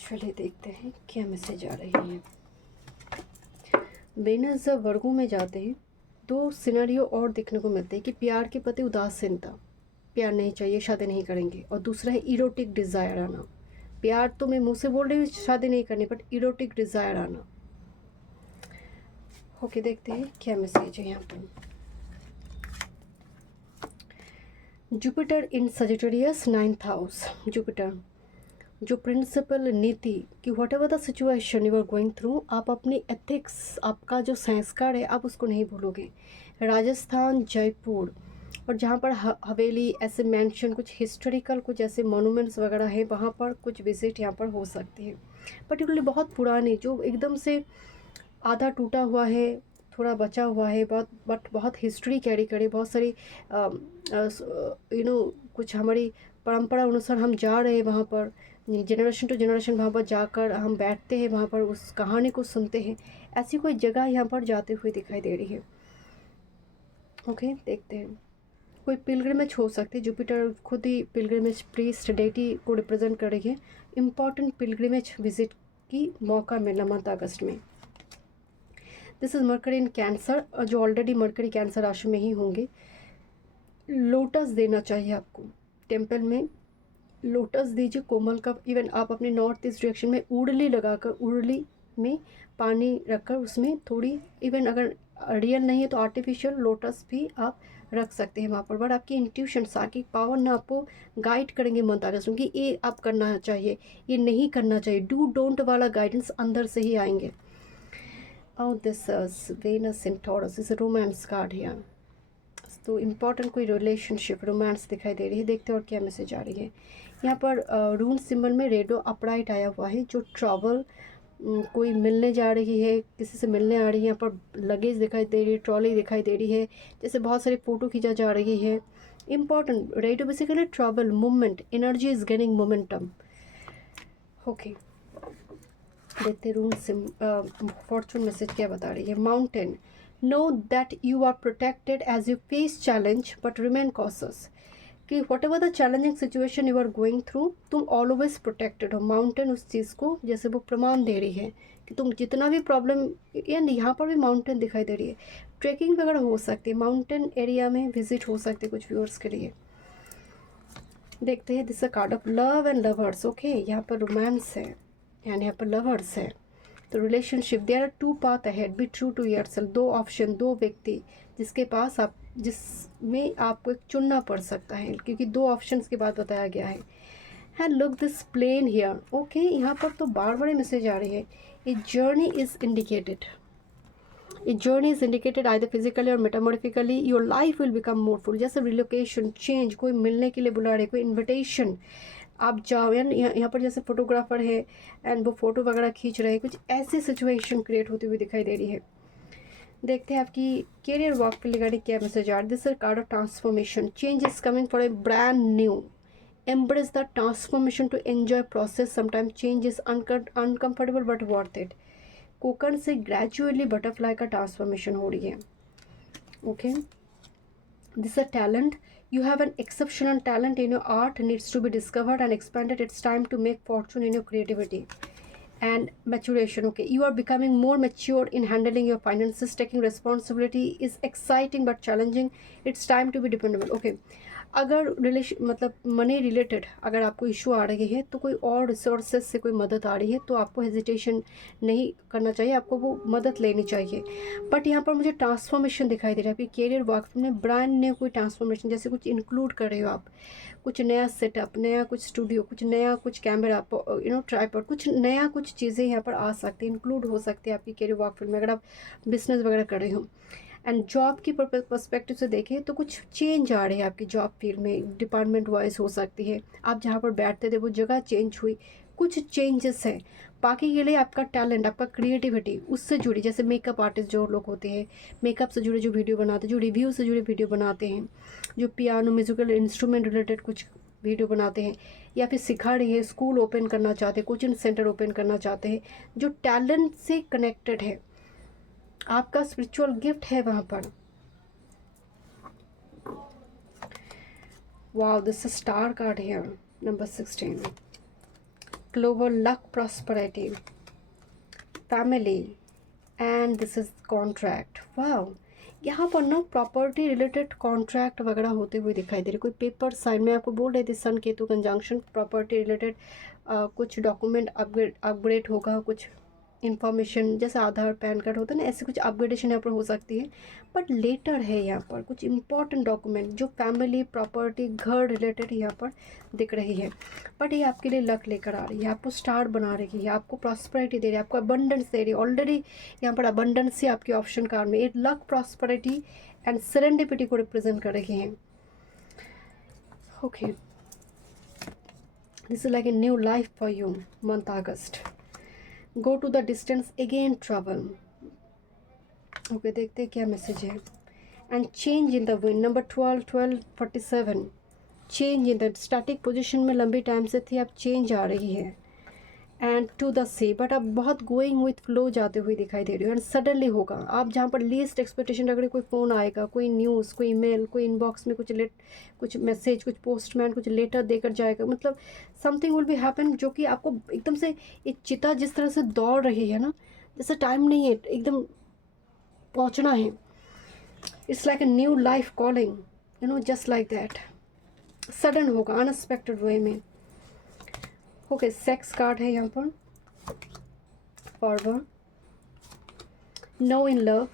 चलिए देखते हैं क्या मैसेज आ रही है। वेनस जब वर्गों में जाते हैं, दो सिनेरियो और देखने को मिलते हैं कि प्यार के प्रति उदासीनता, प्यार नहीं चाहिए, शादी नहीं करेंगे, और दूसरा है इरोटिक डिज़ायर आना। प्यार तो मैं मुंह से बोल रही हूँ शादी नहीं करनी, बट इरोटिक डिज़ायर आना। ओके, देखते हैं क्या मैसेज है यहाँ पर। Jupiter in Sagittarius 9th house. Jupiter जो प्रिंसिपल नीति कि whatever the situation you are going through, आप अपनी एथिक्स, आपका जो संस्कार है आप उसको नहीं भूलोगे। राजस्थान, जयपुर, और जहाँ पर हवेली, ऐसे मेंशन कुछ हिस्टोरिकल कुछ ऐसे मोनूमेंट्स वगैरह हैं, वहाँ पर कुछ विजिट यहाँ पर हो सकती है। पर्टिकुलरली बहुत पुराने जो एकदम से आधा टूटा हुआ है, थोड़ा बचा हुआ है, बट बहुत हिस्ट्री कैरी करे, बहुत सारी कुछ हमारी परंपरा अनुसार हम जा रहे हैं वहाँ पर, जनरेशन टू जनरेशन वहाँ पर जाकर हम बैठते हैं, वहाँ पर उस कहानी को सुनते हैं। ऐसी कोई जगह यहाँ पर जाते हुए दिखाई दे रही है। ओके, देखते हैं। कोई पिलग्रिमेज हो सकती है, जुपिटर खुद ही पिलग्रिमेज प्रीस्ट डेटी को रिप्रेजेंट कर रही है। इम्पॉर्टेंट पिलग्रिमेज विजिट की मौका मिलना मंथ अगस्त में। This is mercury in cancer, जो ऑलरेडी मरकरी कैंसर राशि में ही होंगे। लोटस देना चाहिए आपको, टेम्पल में लोटस दीजिए, कोमल का। इवन आप अपने नॉर्थ ईस्ट डायरेक्शन में उड़ली लगाकर, उड़ली में पानी रखकर उसमें थोड़ी, इवन अगर रियल नहीं है तो आर्टिफिशियल लोटस भी आप रख सकते हैं वहाँ पर। बट आपकी इंट्यूशन, साइकिक पावर ना आपको गाइड करेंगे मंथ अगस्त में कि ये आप करना चाहिए, ये नहीं करना चाहिए। डू डोंट वाला गाइडेंस अंदर से ही आएंगे। और this Venus in Taurus is romance card here. तो इम्पॉर्टेंट कोई रिलेशनशिप, रोमांस दिखाई दे रही है। देखते हैं और क्या मैसेज आ रही है यहाँ पर। रून सिंबल में रेडो अपराइट आया हुआ है, जो ट्रैवल, कोई मिलने जा रही है, किसी से मिलने आ रही है। यहाँ पर लगेज दिखाई दे रही है, ट्रॉली दिखाई दे रही है, जैसे बहुत सारी फ़ोटो खींचा जा रही है। इम्पॉर्टेंट रेडो basically travel, movement, energy is gaining momentum. Okay, देखते रून सिम फॉर्चून मैसेज क्या बता रही है। Mountain, know that you are protected as you face challenge but remain cautious, कि whatever the challenging situation you are going through, तुम always protected हो। Mountain उस चीज़ को जैसे वो प्रमाण दे रही है कि तुम जितना भी प्रॉब्लम, एंड यहाँ पर भी माउंटेन दिखाई दे रही है। ट्रैकिंग वगैरह हो सकती है, माउंटेन एरिया में विजिट हो सकते कुछ व्यूअर्स के लिए। देखते हैं, this a card of love and lovers. Okay, यहाँ पर रोमांस है एंड यहाँ पर लवर्स है। तो relationship, there are two path ahead, be true to yourself. दो ऑप्शन, दो व्यक्ति जिसके पास आप, जिसमें आपको एक चुनना पड़ सकता है, क्योंकि दो ऑप्शंस के बाद बताया गया है। And look this plane here. Okay, यहाँ पर तो बार बार मैसेज आ रही है। A journey is indicated, a journey is indicated either physically or metamorphically. Your life will become more full, जैसे रिलोकेशन, चेंज, कोई मिलने के लिए बुला रहे, कोई इन्विटेशन, आप जाओ। यहाँ पर जैसे फोटोग्राफर है एंड वो फ़ोटो वगैरह खींच रहे हैं, कुछ ऐसी सिचुएशन क्रिएट होती हुई दिखाई दे रही है। देखते हैं आपकी करियर वर्क के रिगार्डिंग क्या मैसेज आ रहा है। This is called of transformation, change is coming for a brand new, embrace the transformation to enjoy process, sometimes change is uncomfortable but worth it। Konkan से ग्रेजुअली बटरफ्लाई का transformation हो रही है। Okay, this a talent, you have an exceptional talent in your art, needs to be discovered and expanded. It's time to make fortune in your creativity and maturation. Okay, you are becoming more mature in handling your finances. Taking responsibility is exciting but challenging. It's time to be dependable. Okay, अगर मतलब money related अगर आपको issue आ रही है, तो कोई और resources से कोई मदद आ रही है, तो आपको हेजिटेशन नहीं करना चाहिए, आपको वो मदद लेनी चाहिए। बट यहाँ पर मुझे ट्रांसफॉर्मेशन दिखाई दे रहा है कि करियर वर्क में ब्रांड न्यू कोई ट्रांसफॉर्मेशन, जैसे कुछ इंक्लूड कर रहे हो आप, कुछ नया सेटअप, नया कुछ स्टूडियो, कुछ नया कुछ कैमरा, ट्राइपॉड, कुछ नया कुछ चीज़ें यहाँ पर आ सकती हैं, इंक्लूड हो सकती है आपकी करियर वर्क फील्ड में, अगर आप बिजनेस वगैरह कर रहे हो। एंड जॉब की पर्सपेक्टिव से देखें तो कुछ चेंज आ रही है आपकी जॉब फील्ड में, डिपार्टमेंट वाइज हो सकती है, आप जहाँ पर बैठते थे वो जगह चेंज हुई, कुछ चेंजेस हैं। बाकी के लिए आपका टैलेंट, आपका क्रिएटिविटी उससे जुड़ी, जैसे मेकअप आर्टिस्ट जो लोग होते हैं, मेकअप से जुड़े जो वीडियो बनाते हैं, जो रिव्यू से जुड़े वीडियो बनाते हैं, जो पियानो म्यूजिकल इंस्ट्रूमेंट रिलेटेड कुछ वीडियो बनाते हैं, या फिर सिखा रही है, स्कूल ओपन करना चाहते हैं, कोचिंग सेंटर ओपन करना चाहते हैं, जो टैलेंट से कनेक्टेड है, आपका स्पिरिचुअल गिफ्ट है वहाँ पर। Wow, this star card here, number 16। Global luck, prosperity, family, and this is contract. वाह, यहाँ पर ना प्रॉपर्टी रिलेटेड कॉन्ट्रैक्ट वगैरह होते हुए दिखाई दे रहे, कोई पेपर साइन। मैं आपको बोल रही थी सन केतु कंजंक्शन प्रॉपर्टी रिलेटेड कुछ डॉक्यूमेंट अपग्रेड होगा, कुछ इंफॉर्मेशन जैसे आधार पैन कार्ड होता है ना, ऐसे कुछ अपग्रेडेशन यहाँ पर हो सकती है। बट लेटर है यहाँ पर कुछ इंपॉर्टेंट डॉक्यूमेंट जो फैमिली प्रॉपर्टी घर रिलेटेड यहाँ पर दिख रही है। बट ये आपके लिए लक लेकर आ रही है, आपको स्टार बना रही है, आपको प्रॉस्पेरिटी दे रही है, आपको अबंडेंस दे रही है। ऑलरेडी यहाँ पर अबंडेंस ही आपके ऑप्शन कार्ड में एक लक, प्रॉस्पेरिटी एंड सेरेंडिपिटी को रिप्रेजेंट कर रही हैं। Okay, this is like a new life for you. Month August, go to the distance again travel. Okay, देखते हैं क्या मैसेज है। And change in the wind, number 1247, change in the static position में लंबी time से थी, अब change आ रही है। And to the sea, but अब बहुत गोइंग विथ फ्लो जाते हुए दिखाई दे रही हो। एंड सडनली होगा, आप जहाँ पर लीस्ट एक्सपेक्टेशन रख रहे, कोई फ़ोन आएगा, कोई न्यूज़, कोई ईमेल, कोई इनबॉक्स में कुछ मैसेज, कुछ पोस्टमैन कुछ लेटर देकर जाएगा। मतलब समथिंग विल बी हैपन जो कि आपको एकदम से एक चिता जिस तरह से दौड़ रही है ना, जैसे टाइम नहीं है, एकदम पहुँचना है। It's like a new life calling, you know, just like that. Sudden होगा, अनएक्सपेक्टेड वे में। ओके, सेक्स कार्ड है यहाँ पर। Forward, no in love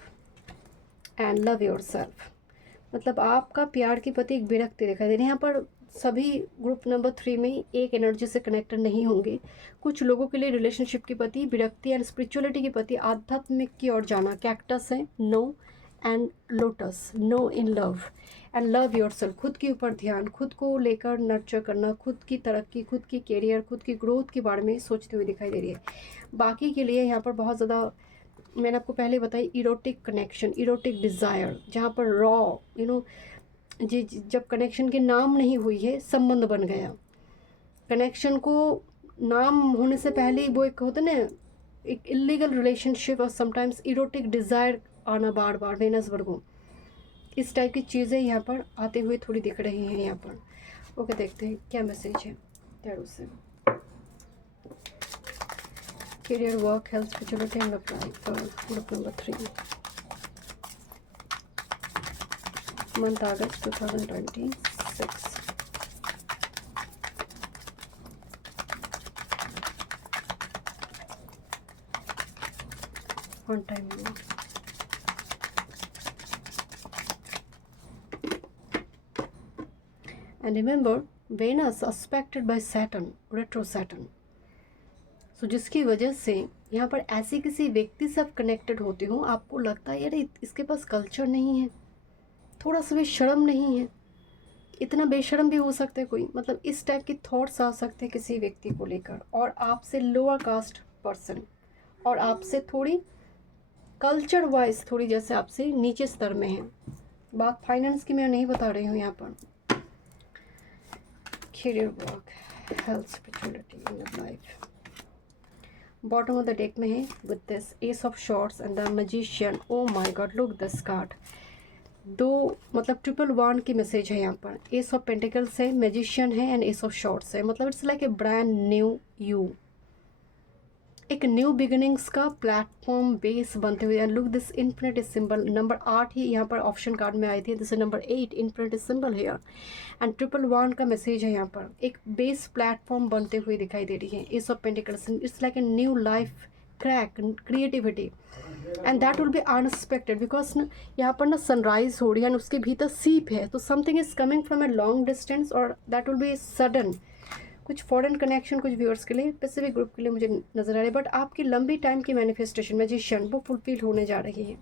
and love your self. मतलब आपका प्यार के प्रति एक विरक्ति दिखाई दे रही है। यहाँ पर सभी ग्रुप नंबर 3 में एक एनर्जी से कनेक्टेड नहीं होंगे। कुछ लोगों के लिए रिलेशनशिप के प्रति विरक्ति एंड स्पिरिचुअलिटी के प्रति, आध्यात्मिक की ओर जाना। कैक्टस है, no, and lotus, no in love and love your self. खुद के ऊपर ध्यान, खुद को लेकर नर्चर करना, खुद की तरक्की, खुद की कैरियर, खुद की ग्रोथ के बारे में सोचते हुए दिखाई दे रही है। बाकी के लिए यहाँ पर बहुत ज़्यादा, मैंने आपको पहले बताई, इरोटिक कनेक्शन, इरोटिक डिज़ायर, जहाँ पर रॉ, यू नो, जी, जब कनेक्शन के नाम नहीं हुई है, संबंध बन गया। कनेक्शन को नाम होने से पहले ही वो एक होता ना, एक इलीगल रिलेशनशिप और समटाइम्स इरोटिक डिज़ायर आना बार बार, वेनस वर्गो, इस टाइप की चीज़ें यहाँ पर आते हुए थोड़ी दिख रही हैं यहाँ पर। ओके, देखते हैं क्या मैसेज है टैरो से। Career, work, health, spirituality and love life, group number 3, month August 2026। On time. And remember, Venus aspected by Saturn, retro Saturn. So जिसकी वजह से यहाँ पर ऐसे किसी व्यक्ति से आप कनेक्टेड होते हो, आपको लगता है यार इसके पास कल्चर नहीं है, थोड़ा सा भी शर्म नहीं है, इतना बेशर्म भी हो सकता है कोई। मतलब इस टाइप के थॉट्स आ सकते हैं किसी व्यक्ति को लेकर, और आपसे लोअर कास्ट पर्सन, और आपसे थोड़ी कल्चर वाइज थोड़ी जैसे आपसे नीचे स्तर में है। बात फाइनेंस की मैं नहीं बता रही हूँ यहाँ पर। Career, work, health, spirituality in your life. Bottom of the deck में है with this Ace of Swords and the Magician. Oh my God, look this card. दो मतलब ट्रिपल वन की मैसेज है यहाँ पर। Ace of Pentacles है, Magician है एंड Ace of Swords है। मतलब it's like a brand new you, एक न्यू बिगिनिंग्स का प्लेटफॉर्म बेस बनते हुए। And look this infinity symbol, number 8 ही यहाँ पर ऑप्शन कार्ड में आई थी, this number 8 infinity symbol here. And triple one का मैसेज है यहाँ पर, एक बेस प्लेटफॉर्म बनते हुए दिखाई दे रही है। S of pentacles, it's like a new life crack, creativity, and that will B unexpected because यहाँ पर ना सनराइज हो रही है एंड उसके भीतर सीप है, तो something is coming from a long distance और दैट विल बी सडन। कुछ फॉरेन कनेक्शन कुछ व्यूअर्स के लिए, स्पेसिफिक ग्रुप के लिए मुझे नजर आ रही है, बट आपकी लंबी टाइम की मैनिफेस्टेशन मैजिशियन वो फुलफिल होने जा रही है।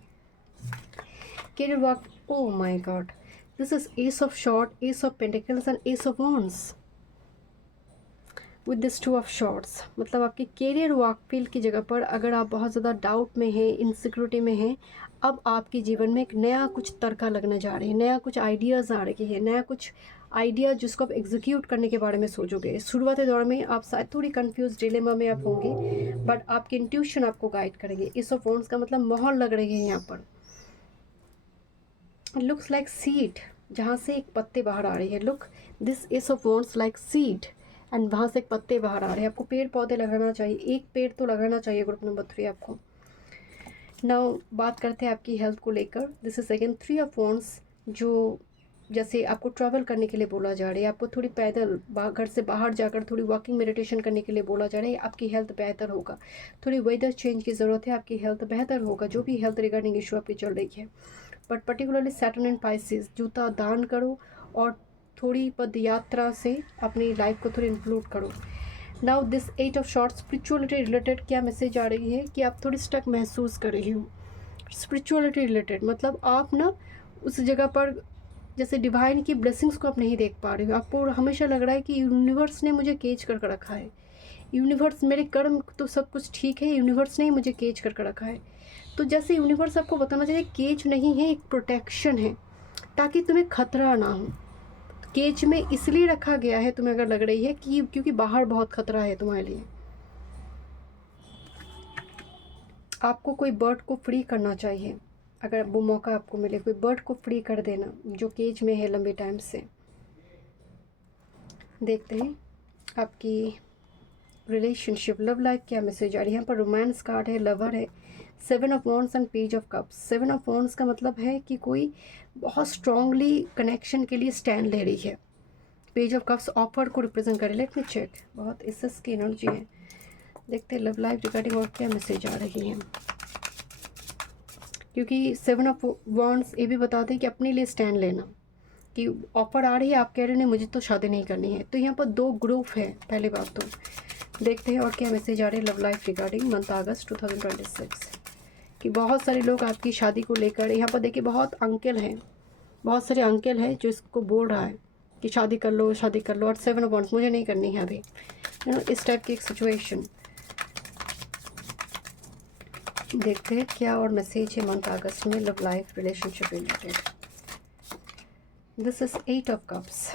Career, work, oh my god, this is ace of short, ace of pentacles and ace of wands with this 2 of shorts. मतलब आपकी कैरियर वर्क फील्ड की जगह पर अगर आप बहुत ज़्यादा डाउट में हैं, इनसिक्योरिटी में हैं, अब आपके जीवन में एक नया कुछ तड़का लगने जा रही है, नया कुछ आइडियाज़ आ रही है, नया कुछ आइडिया जिसको आप एग्जीक्यूट करने के बारे में सोचोगे। शुरुआती दौर में आप शायद थोड़ी कंफ्यूज डिलेमा में आप होंगे, बट आपकी इंट्यूशन आपको गाइड करेंगे। एस ऑफ वॉन्ड्स का मतलब मोहर लग रही है यहाँ पर। लुक्स लाइक सीड, जहाँ से एक पत्ते बाहर आ रही है। Look this S of wands like seed and वहाँ से एक पत्ते बाहर आ रहे हैं। आपको पेड़ पौधे लगाना चाहिए, एक पेड़ तो लगाना चाहिए ग्रुप नंबर 3 आपको। नाउ बात करते हैं आपकी हेल्थ को लेकर। This is again 3 of wands, जो जैसे आपको ट्रैवल करने के लिए बोला जा रहा है, आपको थोड़ी पैदल घर से बाहर जाकर थोड़ी वॉकिंग मेडिटेशन करने के लिए बोला जा रहा है, आपकी हेल्थ बेहतर होगा। थोड़ी वेदर चेंज की ज़रूरत है, आपकी हेल्थ बेहतर होगा, जो भी हेल्थ रिगार्डिंग इशू आपकी चल रही है। But particularly Saturn and Pisces, जूता दान करो और थोड़ी पद यात्रा से अपनी लाइफ को थोड़ी इंक्लूड करो। Now this 8 of shorts, spirituality related क्या मैसेज आ रही है कि आप थोड़ी स्टक महसूस कर रही हो। स्पिरिचुअलिटी रिलेटेड मतलब आप ना उस जगह पर जैसे डिवाइन की ब्लेसिंग्स को आप नहीं देख पा रहे हो। आपको हमेशा लग रहा है कि यूनिवर्स ने मुझे केज कर रखा है, यूनिवर्स, मेरे कर्म तो सब कुछ ठीक है, यूनिवर्स ने ही मुझे केज कर रखा है। तो जैसे यूनिवर्स आपको बताना चाहिए केज नहीं है, एक प्रोटेक्शन है, ताकि तुम्हें खतरा ना हो। केज में इसलिए रखा गया है तुम्हें अगर लग रही है कि क्योंकि बाहर बहुत खतरा है तुम्हारे लिए। आपको कोई बर्ड को फ्री करना चाहिए, अगर वो मौका आपको मिले, कोई बर्ड को फ्री कर देना जो केज में है लंबे टाइम से। देखते हैं आपकी रिलेशनशिप, लव लाइफ क्या मैसेज आ रही है। यहाँ पर रोमांस कार्ड है, लवर है, 7 of wands and page of cups. 7 of wands का मतलब है कि कोई बहुत स्ट्रांगली कनेक्शन के लिए स्टैंड ले रही है। पेज ऑफ कप्स ऑफर को रिप्रेजेंट करे। लेट मी चेक, बहुत इसस की एनर्जी है। देखते हैं लव लाइफ रिगार्डिंग और क्या मैसेज आ रही है, क्योंकि 7 ऑफ वॉन्ड्स ये भी बताते हैं कि अपने लिए स्टैंड लेना, कि ऑफर आ रही है, आप कह रहे हैं मुझे तो शादी नहीं करनी है। तो यहाँ पर 2 ग्रुप है। पहले बात तो देखते हैं और क्या मैसेज आ रहे हैं लव लाइफ रिगार्डिंग मंथ अगस्त 2026, कि बहुत सारे लोग आपकी शादी को लेकर, यहाँ पर देखिए बहुत अंकल हैं, बहुत सारे अंकल हैं जो इसको बोल रहा है कि शादी कर लो, शादी कर लो, और 7 ऑफ वॉन्ड्स मुझे नहीं करनी है अभी, इस टाइप की एक सिचुएशन। देखते हैं क्या और मैसेज है मंथ अगस्त में love life relationship related. This is 8 of cups,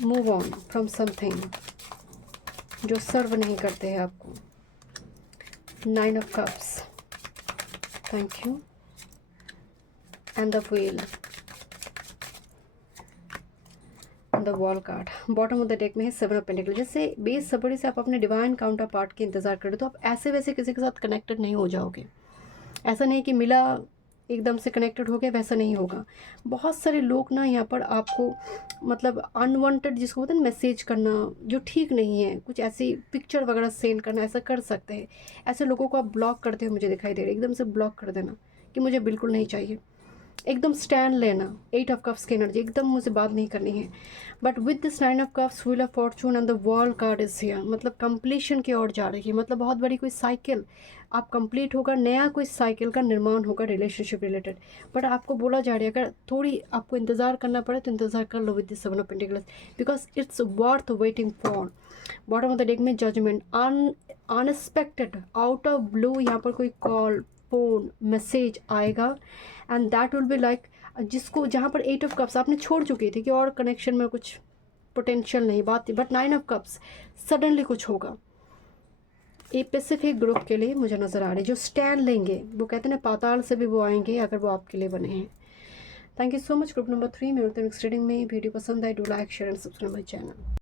move on from something जो सर्व नहीं करते हैं आपको। 9 of cups, thank you, and the wheel, the wall card. Bottom of the deck में है 7 ऑफ पेंटिकल। जैसे बेसब्री से आप अपने डिवाइन काउंटर पार्ट के इंतजार करें, तो आप ऐसे वैसे किसी के साथ कनेक्टेड नहीं हो जाओगे। ऐसा नहीं कि मिला एकदम से कनेक्टेड हो गया, वैसा नहीं होगा। बहुत सारे लोग ना यहाँ पर आपको मतलब अनवांटेड, जिसको बोलते हैं मैसेज करना जो ठीक नहीं है, कुछ ऐसी पिक्चर वगैरह सेंड करना, ऐसा कर सकते हैं। ऐसे लोगों को आप ब्लॉक करते हुए मुझे दिखाई दे रहे, एकदम से ब्लॉक कर देना कि मुझे बिल्कुल नहीं चाहिए, एकदम स्टैंड लेना। 8 ऑफ कप्स की एनर्जी, एकदम मुझे बात नहीं करनी है। But with this 9 of cups, wheel of Fortune and the world card is here, मतलब कंप्लीशन की ओर जा रही है। मतलब बहुत बड़ी कोई साइकिल आप कंप्लीट होगा, नया कोई साइकिल का निर्माण होगा रिलेशनशिप रिलेटेड। बट आपको बोला जा रहा है अगर थोड़ी आपको इंतज़ार करना पड़े तो इंतज़ार कर लो with this 7 of pentacles, because it's worth waiting for. Bottom of the deck में judgement, unexpected out of blue यहाँ पर कोई कॉल, फोन, मैसेज आएगा, and that will be like जिसको, जहाँ पर 8 ऑफ कप्स आपने छोड़ चुकी थी कि और कनेक्शन में कुछ पोटेंशियल नहीं बात थी, बट 9 ऑफ कप्स सडनली कुछ होगा। एक स्पेसिफिक ग्रुप के लिए मुझे नज़र आ रही, जो स्टैंड लेंगे, वो कहते हैं पाताल से भी वो आएंगे अगर वो आपके लिए बने हैं। Thank you so much. Group number 3 में मिलते हैं नेक्स्ट रीडिंग में। वीडियो पसंद आए, do like share and subscribe my channel.